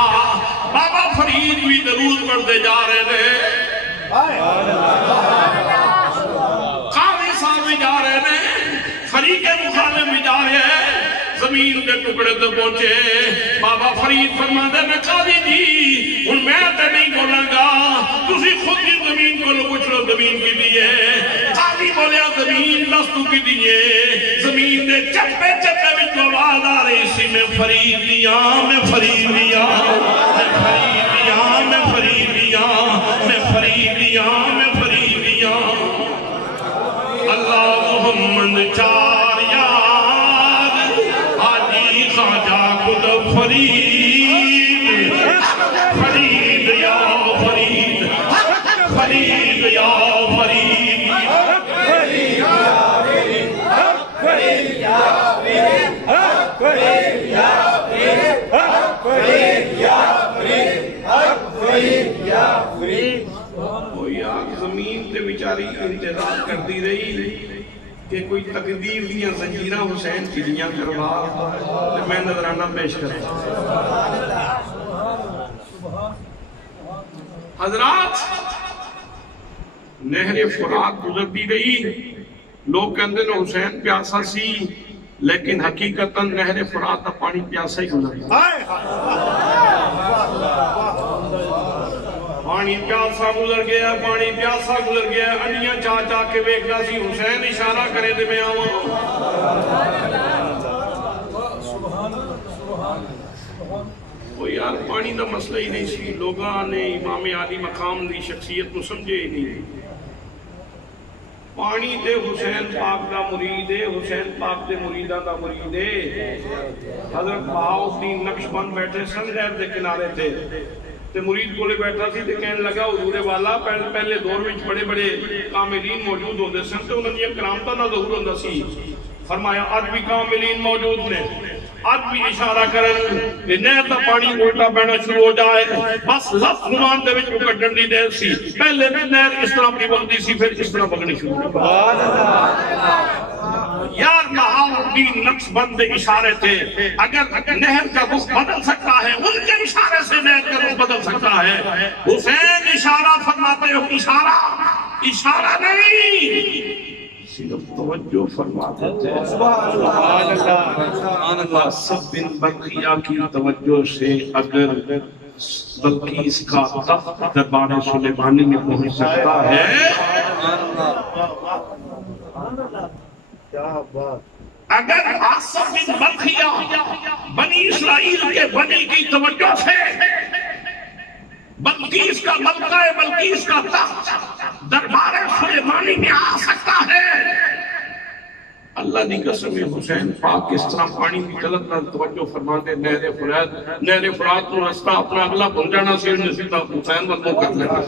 بابا فرید بھی درود پڑھتے جا رہے تھے، قاضی صاحب بھی جا رہے ہیں، فریق مخالف بھی جا رہے ہیں۔ زمین کے ٹکڑے تے پہنچے، بابا فرید فرماندے میں قاضی جی ہن میں تے نہیں بولاں گا، تسی خود ہی زمین کو پوچھ لو زمین کی دیے۔ قاضی بولیا زمین دستو کی دیے، زمین دے چپے چپے وچ آواز آ رہی سی میں فرید لیا، میں فرید لیا، میں فرید لیا، میں فرید لیا، میں فرید لیا، میں فرید لیا۔ اللہ محمد چار یار آجی خواجہ خود فرید، فرید یا فرید، فرید یا فرید، فرید یا فرید، فرید یا فرید، فرید یا فرید، فرید یا فرید، فرید یا فرید۔ وہ یار زمین تے بیچاری انتظار کر دی رہی کہ کوئی تقدیر دیاں زنجیرہ حسین کی دیاں کروا، میں نظرانہ پیش کرتا۔ حضرات نہر فرات گزر دی گئی، لوگ کہندے نے حسین پیاسا سی، لیکن حقیقتاً نہر فرات دا پانی پیاسا ہی گزر گیا۔ پانی پیاسا گزر گیا، پانی پیاسا گزر گیا، انیاں چاہ چاہ کے ویکھدا سی حسین اشارہ کرے دے میں آواں۔ وہ یار پانی دا مسئلہ ہی نہیں سی، لوگاں نے امام عالی مقام دی شخصیت کو سمجھے ہی نہیں۔ پانی دے حسین پاک دا مرید ہے، حسین پاک دے مریدہ دا مرید ہے۔ حضرت بہاؤالدین نقشبند بیٹھے سن غیر دے کنارے تھے، تے مرید کولے بیٹھا سی تے کہنے لگا حضور والا پہلے دور وچ بڑے بڑے کاملین موجود ہوندے سن تے انہاں دی کرامتاں دا ظہور ہوندا سی. فرمایا اج بھی کاملین موجود نے, اج بھی اشارہ کرن کہ نہر دا پانی الٹا بہنا شروع ہو جائے, بس لفظ زبان دے وچ کڈن دی دیر سی. پہلے نہر اس طرح بھی بگدی سی, پھر اس طرح بگنی شروع ہوئی. سبحان اللہ. یار بہاؤالدین نقشبند اشارے تھے, اگر نہر کا رخ بدل سکتا ہے ان کے اشارے سے نہر کا رخ بدل سکتا ہے. حسین اشارہ فرماتے ہو, اشارہ نہیں صرف توجہ فرماتے تھے. سبحان اللہ. سب بن بلقیہ کی توجہ سے اگر بلقیس کا تخت دربار سلیمانی میں پہنچ سکتا ہے, اگر آصف بن بلقیہ بنی اسرائیل کے بنی کی توجہ سے بلقیس کا ملکہ بلقیس کا تخت دربار سلیمانی میں آ سکتا ہے, اللہ دی قسم حسین پاک اس طرح پانی کی طلب نہ توجہ فرما دے. نہر فرات کو رستہ اپنا اگلا بن جانا سی, سیدھا حسین والوں کر لینا.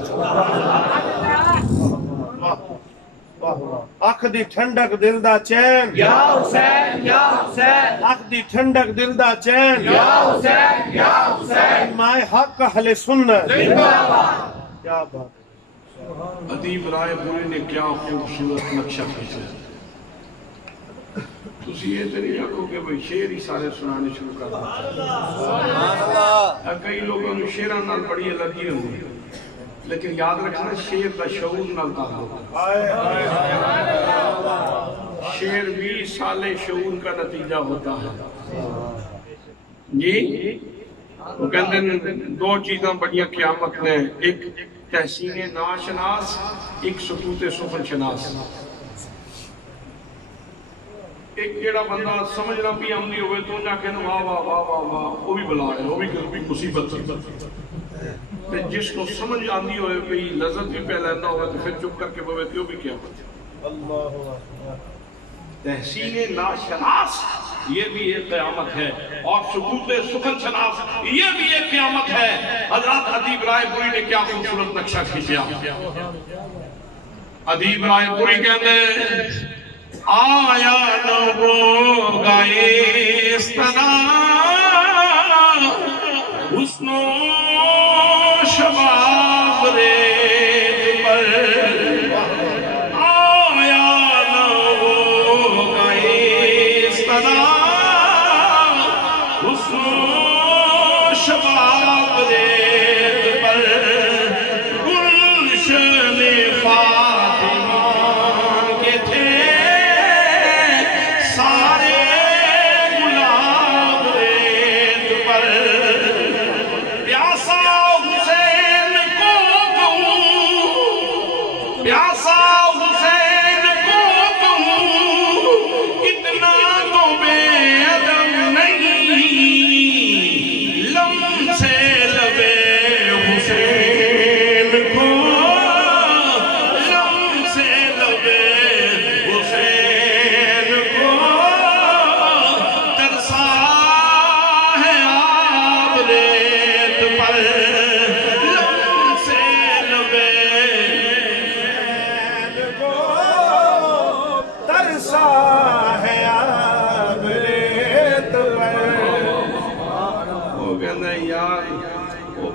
اکھ دی ٹھنڈک دل دا چین, یا حسین یا حسین. اکھ دی ٹھنڈک دل دا چین, یا حسین یا حسین. مائے حق اہل سنت. کیا بات. ادیب رائے پوری نے کیا خوبصورت نقشہ کھینچا. تسی یہ تو نہیں آکھو کہ بھئی شعر ہی سارے سنانے شروع کر دیں. کئی لوگوں نے شعران نال بڑی الرجی ہوندی, لیکن یاد رکھنا شعر دا شعور نال تعلق. شعر بھی سال شعور کا نتیجہ ہوتا ہے. جی وہ کہتے ہیں دو چیزاں بڑیاں قیامت میں, ایک تحسین ناشناس, ایک سکوت سخن شناس. ایک جیڑا بندہ سمجھنا بھی عملی ہوئے تو انہاں کہنا واہ واہ واہ واہ واہ, وہ بھی بلا ہے, وہ بھی مصیبت ہے. جس کو سمجھ آندی ہوئے بھی لذت بھی پہلے ہوئے تو پھر چپ کر کے بویتے ہو بھی کیا بات. تحسین ناشناس یہ بھی ایک قیامت ہے, اور سکوت سخن شناس یہ بھی ایک قیامت ہے. حضرات ادیب رائے پوری نے کیا خوبصورت نقشہ کھینچا. ادیب رائے پوری کہتے ہیں آیا نہ ہوگا اس طرح حسن و شباب ریت پر, آیا نہ ہوگا اس طرح حسن و شباب ریت پر. گلشن فاطمہ کے تھے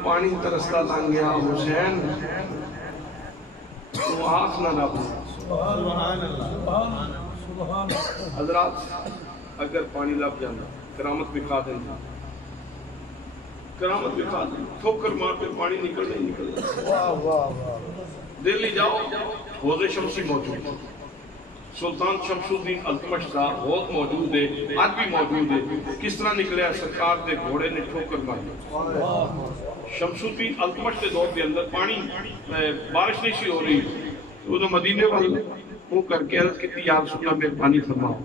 پانی ترستا لنگ گیا حسین تو آنکھ نہ رب. حضرات اگر پانی لب جانا کرامت بھی کھا دینا, کرامت بھی کھا دینا, ٹھوکر مار کے پانی نکل نہیں نکلتا. دلی جاؤ حوض شمسی موجود, سلطان شمس الدین التمش کا حوض موجود ہے, آج بھی موجود ہے. کس طرح نکلے سرکار دے گھوڑے نے ٹھوکر ماری. شمس الدین التمش کے دور کے اندر پانی بارش نہیں سی ہو رہی, وہ تو مدینے والے وہ کر کے عرض کی یا رسول اللہ میں پانی فرماؤ.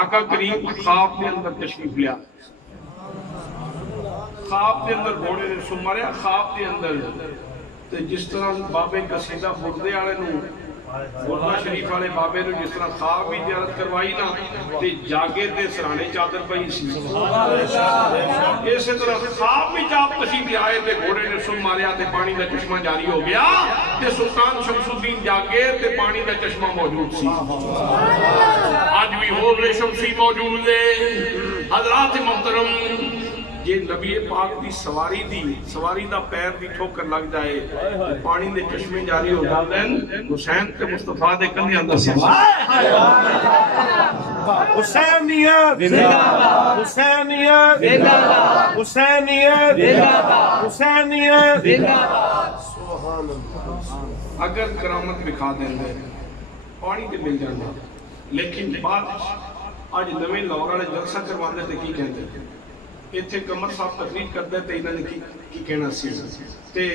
آقا کریم خواب کے اندر تشریف لیا, خواب کے اندر گھوڑے نے سن ماریا. خواب کے اندر جس طرح بابے قصیدہ بردے والے نو گردہ شریف والے بابے نے جس طرح خواب بھی زیارت کروائی نا تے جاگے تے سرانے چادر پئی سی اسی طرح خواب بھی چاپ تشریف آئے تے گھوڑے نے سن ماریا تے پانی کا چشمہ جاری ہو گیا تے سلطان شمس الدین جاگے تے پانی کا چشمہ موجود سی آج بھی حوض شمسی موجود ہے حضرات محترم یہ نبی پاک دی سواری دا پیر دی ٹھوکر لگ جائے پانی دے چشمے جاری ہو جاتے ہیں حسین تے مصطفیٰ دے کندھے اندر حسینیت حسینیت حسینیت حسینیت سبحان اللہ اگر کرامت دکھا دیں گے پانی تے مل جانا لیکن بعد آج نویں لاہور والے جلسہ کروانے تے کی کہتے ہیں ایتھے کمر صاحب تقریر کرتے تے انہوں نے کی کہنا سی تے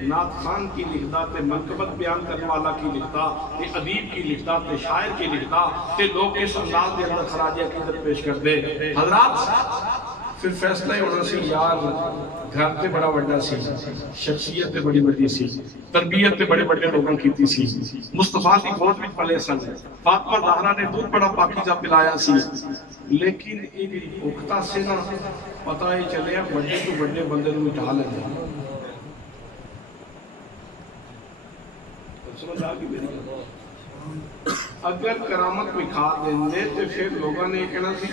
نعت خان کی لکھتا تے منقبت بیان کرنے والا کی لکھتا تے ادیب کی لکھتا تے شاعر کی لکھتا تے لوگ اس انداز کے اندر خراج عقیدت پیش کرتے حضرات پھر فیصلہ ہونا سی یار گھر تے بڑا بڑا سی شخصیت تے بڑی بڑی سی تربیت تے بڑے بڑے لوگوں کیتی سی مصطفیٰ کی گود وچ پلے سن فاطمہ زہرا نے دودھ بڑا پاکیزہ پلایا سی لیکن ایک اکتا سے نا پتہ ہی چلے بڑے تو بڑے بندے نو اٹھا لیں سمجھ آگی میری اگر کرامت بکھا دیں دے تو پھر لوگوں نے کہنا سی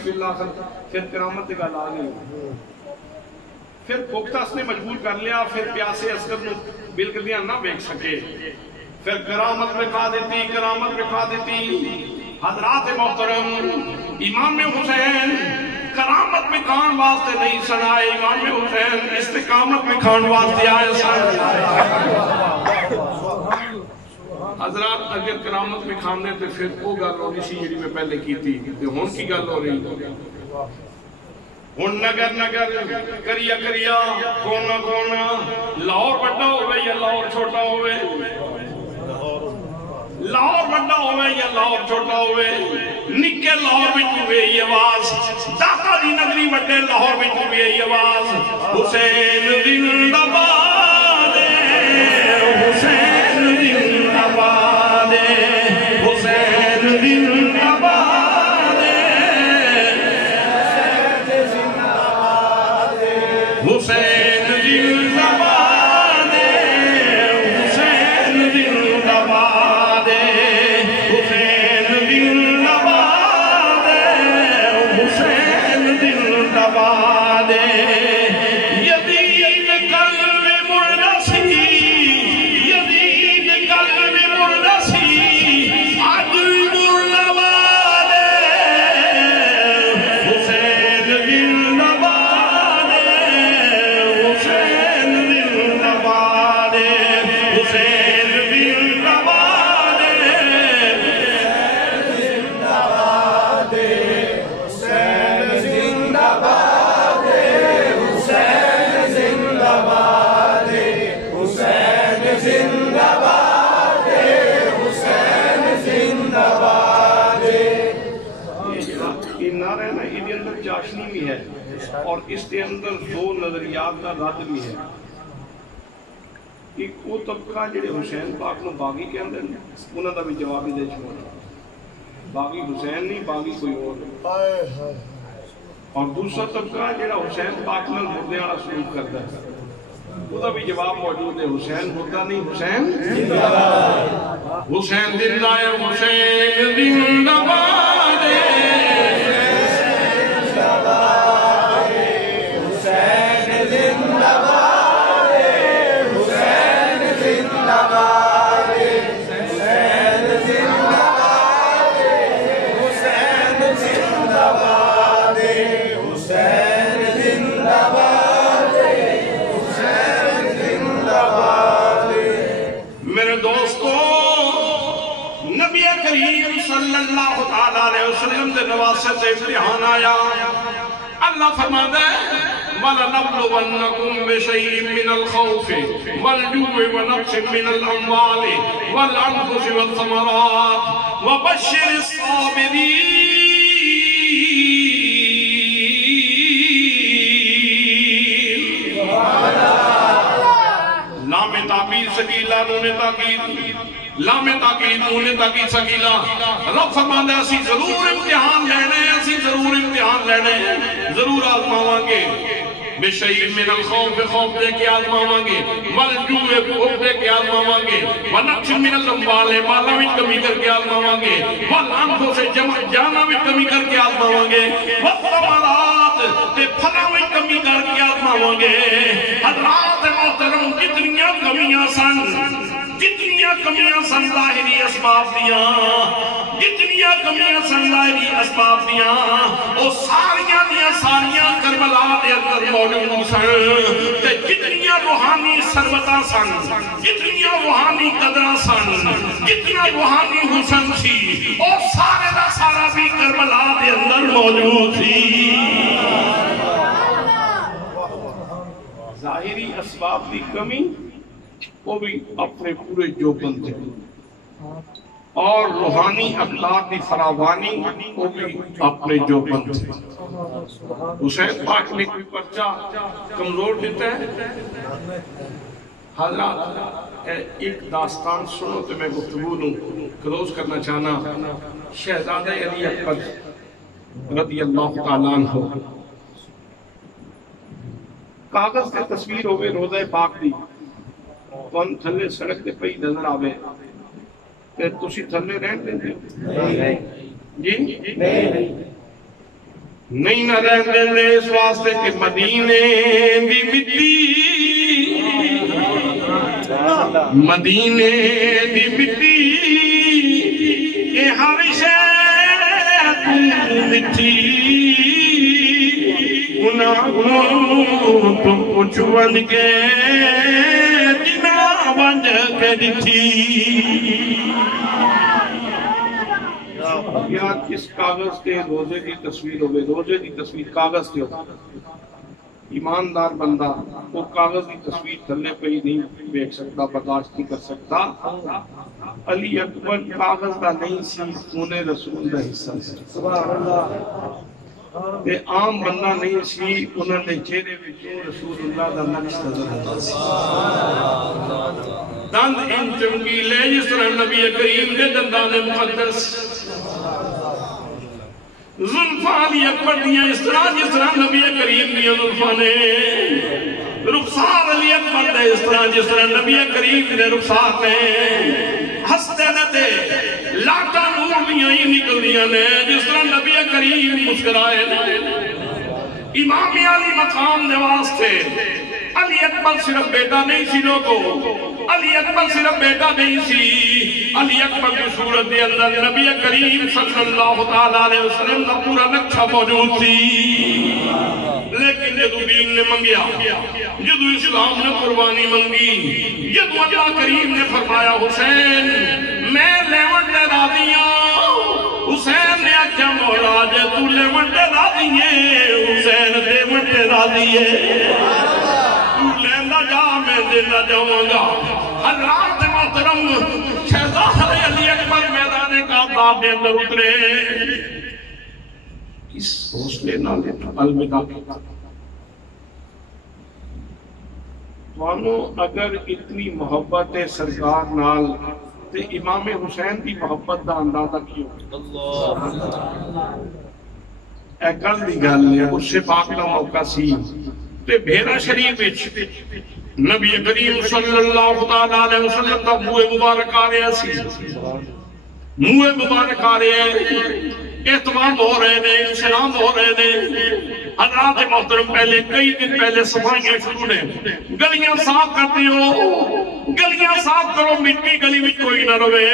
پھر کرامت دکھا لا گئی پھر پختہ نے مجبور کر لیا پھر پیاسے اسکر نو بالکلیاں نہ بیک سکے پھر کرامت بکھا دیتی حضرات محترم امام حسین کرامت بکھان واسطے نہیں سنائے امام حسین استقامت بکھان واسطے آئے حضرات اگر کرامت بکھانے تو پھر وہ گل ہو رہی سی جڑی میں پہلے کی تھی ہون کی گل ہو رہی ہن نگر کریا کونا لاہور بڑا ہوئے یا لاہور چھوٹا ہوئے لاہور بڑا ہوئے یا لاہور چھوٹا ہوئے نکے لاہور میں ہوئے یہ آواز داتا دی نگری بڑے لاہور میں ہوئے یہ آواز حسین زندہ باد حسین زندہ باد حسین زندہ باد حسین زندہ باد حسین زندہ باد حسین زندہ باد حسین زندہ باد یزید قلب مردسی یزید قلب مردسی عدل مردباد حسین زندہ باد حسین زندہ باد حسین زندہ باد یہ نعرہ نا یہ اندر چاشنی بھی ہے اور اس کے اندر دو نظریات کا رد بھی ہے ایک وہ طبقہ جڑے حسین پاک نو باغی کے اندر انہوں کا بھی جواب ہی دے چھوڑا باغی حسین نہیں باغی کوئی اور دوسرا طبقہ جڑا حسین پاک نال مردے والا سلوک کرتا ہے وہ بھی جواب موجود ہے حسین مردہ نہیں حسین حسین زندہ ہے حسین زندہ باد میرے دوستو نبی کریم صلی اللہ علیہ وسلم دے نواسے سے امتحان آیا اللہ فرماتا ہے وَلَنَبْلُوَنَّكُمْ بِشَيْءٍ مِّنَ الْخَوْفِ وَالْجُوعِ وَنَقْصٍ مِّنَ الْأَمْوَالِ وَالْأَنفُسِ وَالثَّمَرَاتِ وَبَشِّرِ الصَّابِرِينَ لام تعبیر سے سکیلا نون تاکید لام تاکید نون تاکید سکیلا رب فرماندا اسی ضرور امتحان لینے اسی ضرور امتحان لینے ضرور آزماواں گے بے شعیر من الخوف خوف دے کے آزماواں گے والجوع بھوک دے کے آزماواں گے ونقص من الاموال مالا میں کمی کر کے آزماواں گے والانفس سے جانا میں کمی کر کے آزماواں گے والثمرات تے پھلاں میں کمی کر کے آزماواں گے حضرات محترم کتنیاں کمیاں سن ظاہری اسباب دیاں جتنیاں کمیاں سن ظاہری اسباب دیاں او ساریاں کربلا دے اندر موجود سن تے جتنیاں روحانی ثروتاں سن جتنیاں روحانی قدراں سن جتنا روحانی حسن سی او سارے دا سارا بھی کربلا دے اندر موجود سی ظاہری اسباب دی کمی وہ بھی اپنے پورے جوبن تھے اور روحانی اخلاق کی فراوانی وہ بھی اپنے جوبن تھے حسین پاک نے کوئی پرچہ کمزور دیتا ہے حضرات ایک داستان سنو تو میں گفتگو کلوز کرنا چاہنا شہزادہ علی اکبر رضی اللہ تعالیٰ عنہ کاغذ کے تصویر ہوئے روضہ پاک دی تو ہم تھلے سڑک دے پئی نظر آوے کہ تسی تھلے رہن دیں دے جی نہیں نہ رہن دیں دے اس واسطے کہ مدینے دی مٹی مدینے دی مٹی اے ہر شے تو مٹی انہوں تم پچھون کے ونج کے دھی یاد کس کاغذ کے روزے کی تصویر ہوئے روزے کی تصویر کاغذ کے ہوئے ایماندار بندہ وہ کاغذ کی تصویر تھلے پہ ہی نہیں بیک سکتا برداشت نہیں کر سکتا علی اکبر کاغذ کا نہیں سی خون رسول کا حصہ سی سبحان اللہ تے عام بندہ نہیں سی انہوں نے چہرے وچوں رسول اللہ دا نقش نظر آتا دند ان چمکیلے جس طرح نبی کریم دے دندان مقدس زلفاں علی اکبر دیاں اس طرح نبی کریم دیاں زلفاں نے رخسار علی اکبر دے اس طرح نبی کریم دے رخسار نے ہستے نہ دے لاٹا نور دیاں ہی نکل دیاں نے جس طرح نبی کریم مسکرائے امام علی مقام دے واسطے علی اکبر صرف بیٹا نہیں سی لوگو علی اکبر صرف بیٹا نہیں سی علی اکبر کی صورت دے اندر نبی کریم صلی اللہ تعالیٰ علیہ وسلم کا پورا نقشہ موجود تھی لیکن جدو دین نے منگیا جدو اسلام نے قربانی منگی جدو اللہ کریم نے فرمایا حسین میں لیون دے راضیاں حسین نے اچھا مولا جے تو لیون دے راضیے حسین دیون دے راضیے تو لیندہ جا میں دیندہ جاؤں گا حضرات محترم شہزادہ علی اکبر میدان کعبہ دے اندر اترے اس حوصلے نہ لیتا الوداع توانو اگر اتنی محبت سرکار نال تے امام حسین کی محبت دا اندازہ کیوں اے کل دی گل ہے اس سے پاک دا موقع سی تے بھیرا شریف وچ نبی کریم صلی اللہ تعالیٰ علیہ وسلم دا منہ مبارک آ رہا سی منہ مبارک آ رہے اہتمام ہو رہے ہیں سلام ہو رہے ہیں حضرات محترم پہلے کئی دن پہلے صفائیاں شروع نے گلیاں صاف کرتے ہو گلیاں صاف کرو مٹی گلی میں کوئی نہ روے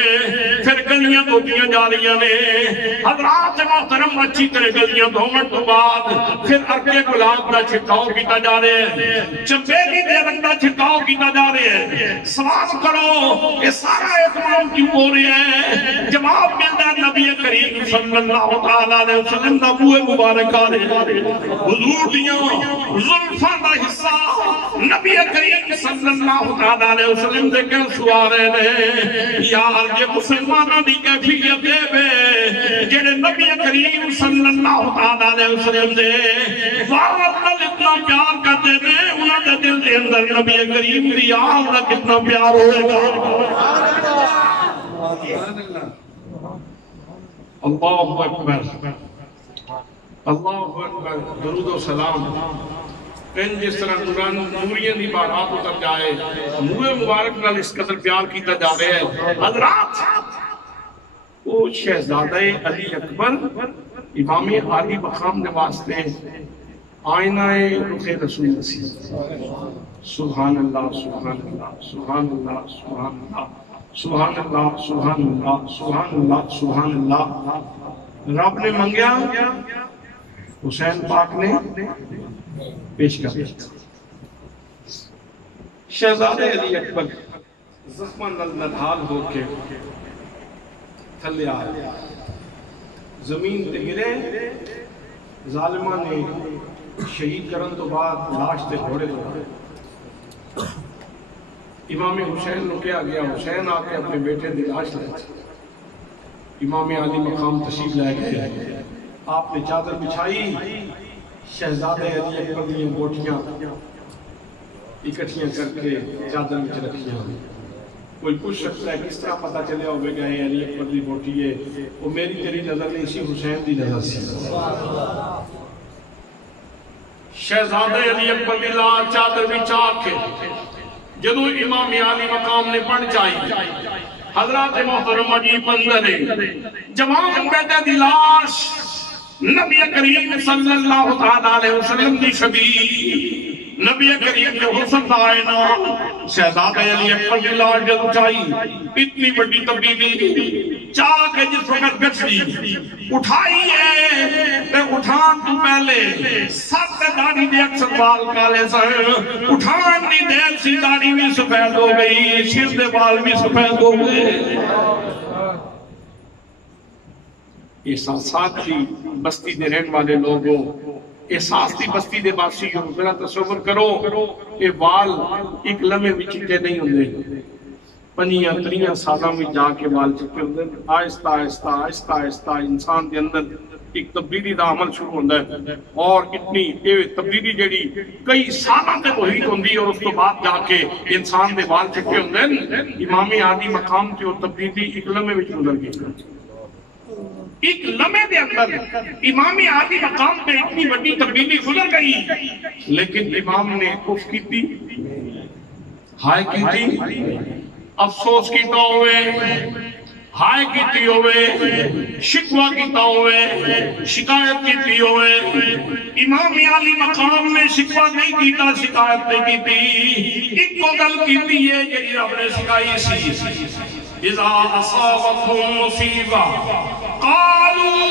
پھر گلیاں دھوتیاں جا رہی ہیں حضرات محترم اچھی طرح گلیاں دھومن تو بعد پھر ارکے گلاب کا چھٹاؤ کیتا جا رہے ہیں چمبیلی دے رنگ کا چھٹاؤ کیتا جا رہے ہیں سوال کرو یہ سارا اہتمام کیوں ہو رہے ہیں جواب ملتا ہے نبی کریم صلی اللہ تعالیٰ علیہ وسلم دا منہ مبارک آ رہے حضور دیاں زلفاں دا حصہ نبی کریم صلی اللہ تعالیٰ علیہ وسلم دے کہن سوارے نے یار یہ مسلمانہ دی کیفیت دے بے جڑے نبی کریم صلی اللہ علیہ وسلم دے وارد اتنا پیار کرتے دے انہاں دے دل دے اندر نبی کریم دی آل نہ کتنا پیار ہوئے گا اللہ اکبر اللہ اکبر درود و سلام ان جس طرح نوریاں دی بارات اتر جائے نور مبارک نال اس قدر پیار کیتا جا رہے ہیں حضرات وہ شہزادہ علی اکبر امام عالی مقام کے واسطے آئینہ رخ رسول مسیح سبحان اللہ سبحان اللہ سبحان اللہ سبحان اللہ سبحان اللہ سبحان اللہ سبحان اللہ سبحان اللہ رب نے منگیا حسین پاک نے پیش کر شہزادہ علی اکبر زخمہ نڈھال ہو کے تھلے آئے زمین تے گرے ظالمہ نے شہید کرن تو بعد لاش تے گھوڑے دو امام حسین رکیا گیا حسین آ کے اپنے بیٹے دی لاش لے امام علی مقام تشریف لے گئے آپ نے چادر بچھائی شہزادہ علی اکبر دی گوٹیاں اکٹھیاں کر کے چادر میں رکھیاں کوئی پوچھ سکتا ہے کس طرح پتہ چلے ہوئے گئے علی اکبر دی گوٹی ہے وہ میری تیری نظر نہیں سی حسین دی نظر سی شہزادہ علی اکبر دی لاش چادر بچھا کے جدو امام عالی مقام نے پڑھ چاہی حضرات محترم عجیب منظر ہے جوان بیٹے دی لاش نبی کریم صلی اللہ علیہ وسلم دی شبیہ نبی کریم کے حسن آئینہ شہزادہ علی اکبر کی لاش جب اٹھائی اتنی بڑی تبدیلی چاہ کے جس وقت گچھی اٹھائی ہے تے اٹھان تو پہلے سب داڑھی دے اکثر بال کالے سر اٹھان دی دیر سی داڑھی بھی سفید ہو گئی سر دے بال بھی سفید ہو گئے احساسات کی بستی دے رہن والے لوگوں احساس دی بستی دے باسی ہو میرا تصور کرو کہ بال ایک لمحے بھی چکے نہیں ہوندے پنیاں تریاں سالوں میں جا کے بال چکے ہوندے آہستہ آہستہ آہستہ آہستہ انسان دے اندر ایک تبدیلی دا عمل شروع ہوندہ ہے اور اتنی تبدیلی جڑی کئی سالوں تے محیط ہوندی اور اس تو بعد جا کے انسان دے بال چکے ہوندے امام عالی مقام کی اور تبدیلی ایک لمحے بھی گزر گئی ایک لمحے دے اندر امام عالی مقام پہ اتنی بڑی تبدیلی گزر گئی لیکن امام نے کف کی تھی ہائے کی تھی افسوس کیتا ہوئے ہائے کیتی ہوئے شکوہ کیتا ہوئے شکایت کیتی ہوئے امام عالی مقام میں شکوہ نہیں کیتا شکایت نہیں کیتی ایک کو گل کیتی ہے جی رب نے سکھائی سی اذا اصابتهم مصیبہ قالوا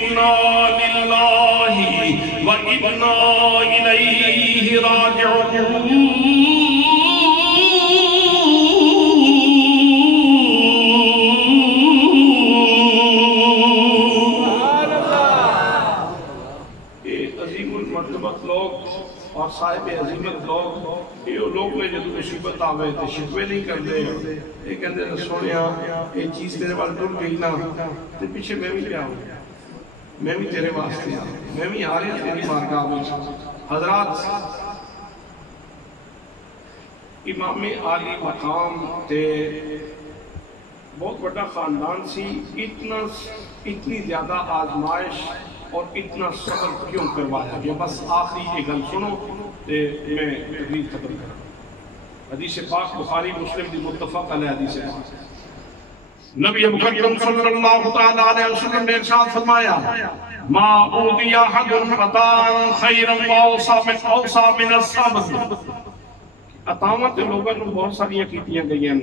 انا للہ وانا الیہ راجعون اور صاحب عظیمت لوگ یہ لوگ میں جب مصیبت آوے تو شکوے نہیں کر دے یہ کہتے ہیں سونیا یہ چیز تیرے بال ٹوٹ گئی نا تو پیچھے میں بھی کیا ہوں میں بھی تیرے واسطے آؤں میں بھی آ رہے ہیں تیری بارگاہ میں حضرات امام عالی مقام تے بہت بڑا خاندان سی اتنی زیادہ آزمائش اور اتنا صبر کیوں کروایا گیا بس آخری ایک گل سنو تے میں تقریر ختم کروں حدیث پاک بخاری مسلم دی متفق علیہ حدیث پاک نبی مکرم صلی اللہ علیہ وسلم نے ارشاد فرمایا ما اوذی احد عطاء خیرا واوصى من الصبر عطاوت لوگوں کو بہت ساری کیتیاں گئی ہیں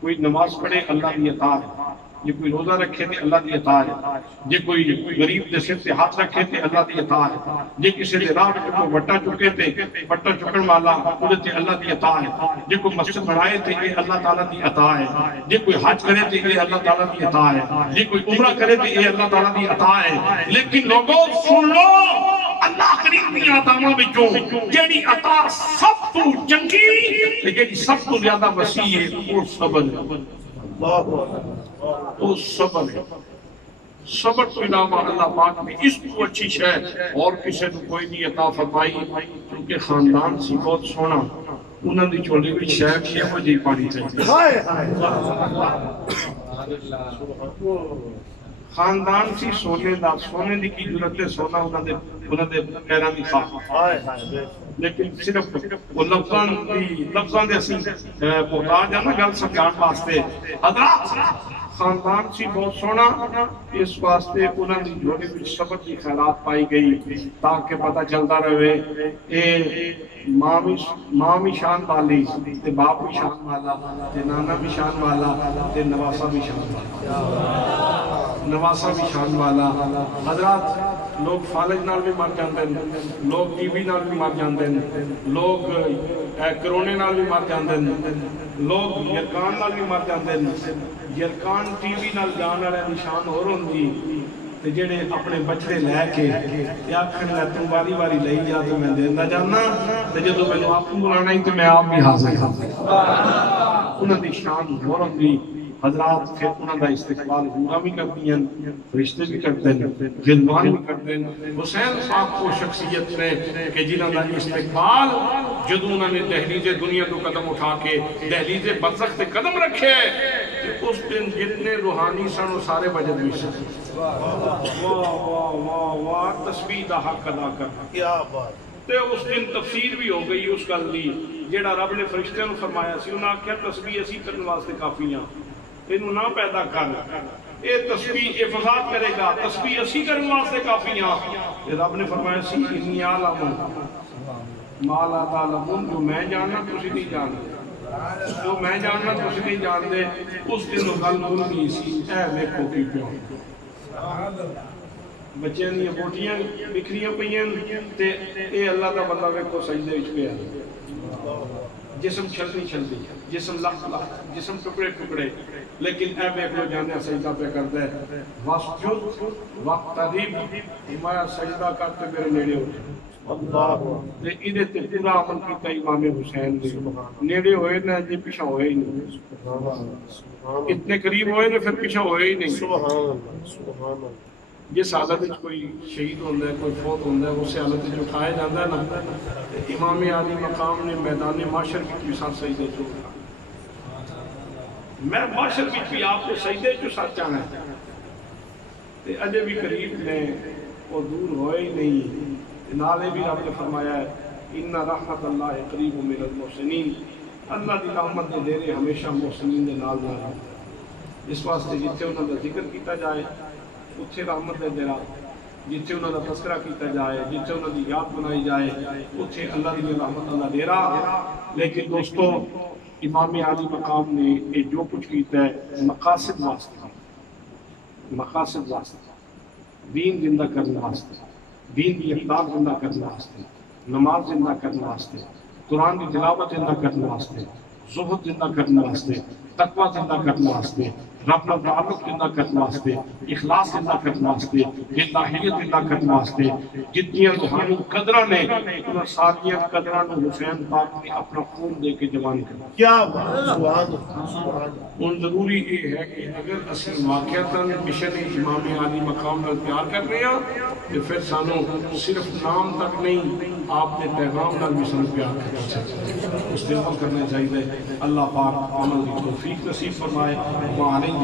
کوئی نماز پڑھے اللہ کی عطا ہے جے کوئی روزہ رکھے تے اللہ دی عطا ہے جے کوئی غریب دے سر تے ہاتھ رکھے تے اللہ دی عطا ہے جے کسی دے راہ وچ کوئی وٹا چکے تے وٹا چکن والا اودے تے اللہ دی عطا ہے جے کوئی مسجد بنائے تے یہ اللہ تعالی دی عطا ہے جے کوئی حج کرے تے یہ اللہ تعالی دی عطا ہے جے کوئی عمرہ کرے تے یہ اللہ تعالی دی عطا ہے لیکن لوگوں سن لو اللہ کریم دی عطاواں وچوں جیڑی عطا سب تو چنگی تے جیڑی سب تو زیادہ وسیع ہے وہ صبر ہے۔ وہ صبر ہے۔ صبر تو علاوہ اللہ پاک نے اس کو اچھی شے اور کسی کو کوئی نہیں عطا فرمائی، کیونکہ خاندان سی بہت سونا، انہوں نے چولے بھی شیخ یہ مجھے پانی چاہیے۔ خاندان سی سونے دا، سونے دی کی ضرورت ہے، سونا انہوں نے پیران دی خواہ، لیکن صرف وہ لفظاں دے اسی پہتا جانا گل سمجھان واسطے حضرات خاندان سی بہت سونا، اس واسطے انہوں نے جوڑے بھی صبر کی خیرات پائی گئی تاکہ پتہ چلتا رہے اے ماں بھی شان والی تے باپ بھی شان والا تے نانا بھی شان والا تے نواسا بھی شان والا، نواسا بھی شان والا۔ حضرات لوگ فالج نال بھی مر جاندے ہیں، لوگ ٹی وی نال بھی مر جاندے ہیں، لوگ کرونے نال بھی مر جاندے ہیں، لوگ یرکان نال بھی مر جاندے ہیں۔ یرکان ٹی وی نال جان والے نشان ہور ہوندی تے جڑے اپنے بچڑے لے کے آکھن لے تو واری واری لئی جا تو میں دیندا جانا تے جدوں مینوں آپ کو بلانا ہی تے میں آپ بھی حاضر ہاں۔ انہاں دی شان ہور ہوندی۔ حضرات پھر انہاں دا استقبال حوراں بھی کرتی ہیں، فرشتے بھی کرتے ہیں، غلمان بھی کرتے ہیں۔ حسین صاحب کو شخصیت نے کہ جنہاں دا استقبال جدوں انہوں نے دہلیز دنیا تو قدم اٹھا کے دہلیز برزخ تے قدم رکھے کہ اس دن جتنے روحانی سن وہ سارے بجد بھی سن۔ واہ واہ واہ واہ، تسبیح دا حق ادا کرنا۔ کیا بات! تے اس دن تفسیر بھی ہو گئی اس گل دی جیڑا رب نے فرشتیاں نوں فرمایا سی، انہاں آکھیا تسبیح اسی کرن واسطے کافی ہاں، اینوں نہ پیدا کر، اے تسبیح افضاد کرے گا، تسبیح اسی کرن واسطے کافی ہاں۔ رب نے فرمایا سی انی عالم ما لا تعلمون، جو میں جاننا تسی نہیں جانتے، جو میں جاننا تسی نہیں جانتے۔ اس دن گل بول گئی سی اے ویکھو کی پیو بچیاں دی بوٹیاں بکھریاں پئیاں تے اے اللہ دا بندہ ویکھو سجدے وچ پیا، جسم چھلدی چھلدی، جسم لخ لخ، جسم ٹکڑے ٹکڑے، لیکن اے ویکھ لو جانے سجدہ پہ کردا ہے۔ واسجد واقترب، میں سجدہ کرتے میرے نیڑے ہو جائے۔ تے ایدے تے پورا عمل کیتا امام حسین نے، نیڑے ہوئے نہ جی پیچھے ہوئے ہی نہیں، اتنے قریب ہوئے نہ پھر پیچھے ہوئے ہی نہیں۔ جس حالت وچ کوئی شہید ہوندا ہے، کوئی فوت ہوندا ہے، اس حالت وچ اٹھایا جاندا ہے نا، امام عالی مقام نے میدان محشر وچ بھی ساتھ سجدے چ اٹھا، میں محشر وچ بھی آپ نے سجدے چ سچ آنا ہے تے اجے بھی قریب نے، وہ دور ہوئے ہی نہیں۔ نالے بھی رب نے فرمایا ہے ان رحمت اللہ قریب من المحسنین، اللہ دی رحمت دے ڈیرے ہمیشہ محسنین دے نال نال۔ اس واسطے جتھے انہاں دا ذکر کیتا جائے اتھے رحمت دے ڈیرا، جتھے انہاں دا تذکرہ کیتا جائے، جتھے انہاں دی یاد بنائی جائے اتھے اللہ دی رحمت اللہ ڈیرا۔ لیکن دوستو امام عالی مقام نے یہ جو کچھ کیتا ہے مقاصد واسطے، مقاصد واسطے، دین زندہ کرنے واسطے، دین کی اقدار زندہ کرنے واسطے، نماز زندہ کرنے واسطے، قرآن کی تلاوت زندہ کرنے واسطے، زہد زندہ کرنے واسطے، تقوی زندہ کرنے واسطے، رب کا تعلق زندہ کرنے واسطے، اخلاص زندہ کرنے واسطے، الہیت زندہ کرنے واسطے، جتنی روحانی قدرہ نے انہاں ساری قدرہ نے حسین پاک نے اپنا خون دے کے جوان کرنا۔ کیا بات! سبحان اللہ۔ ان ضروری یہ ہے کہ اگر اسی واقعتاً مشن امام عالی مقام پر پیار کر رہے ہیں تو پھر سانوں صرف نام تک نہیں، آپ نے پیغام نال بھی سانوں پیار کرنا چاہیے، استعمال کرنا چاہیے۔ اللہ پاک عمل کی توفیق نصیب فرمائے۔ وعلیہ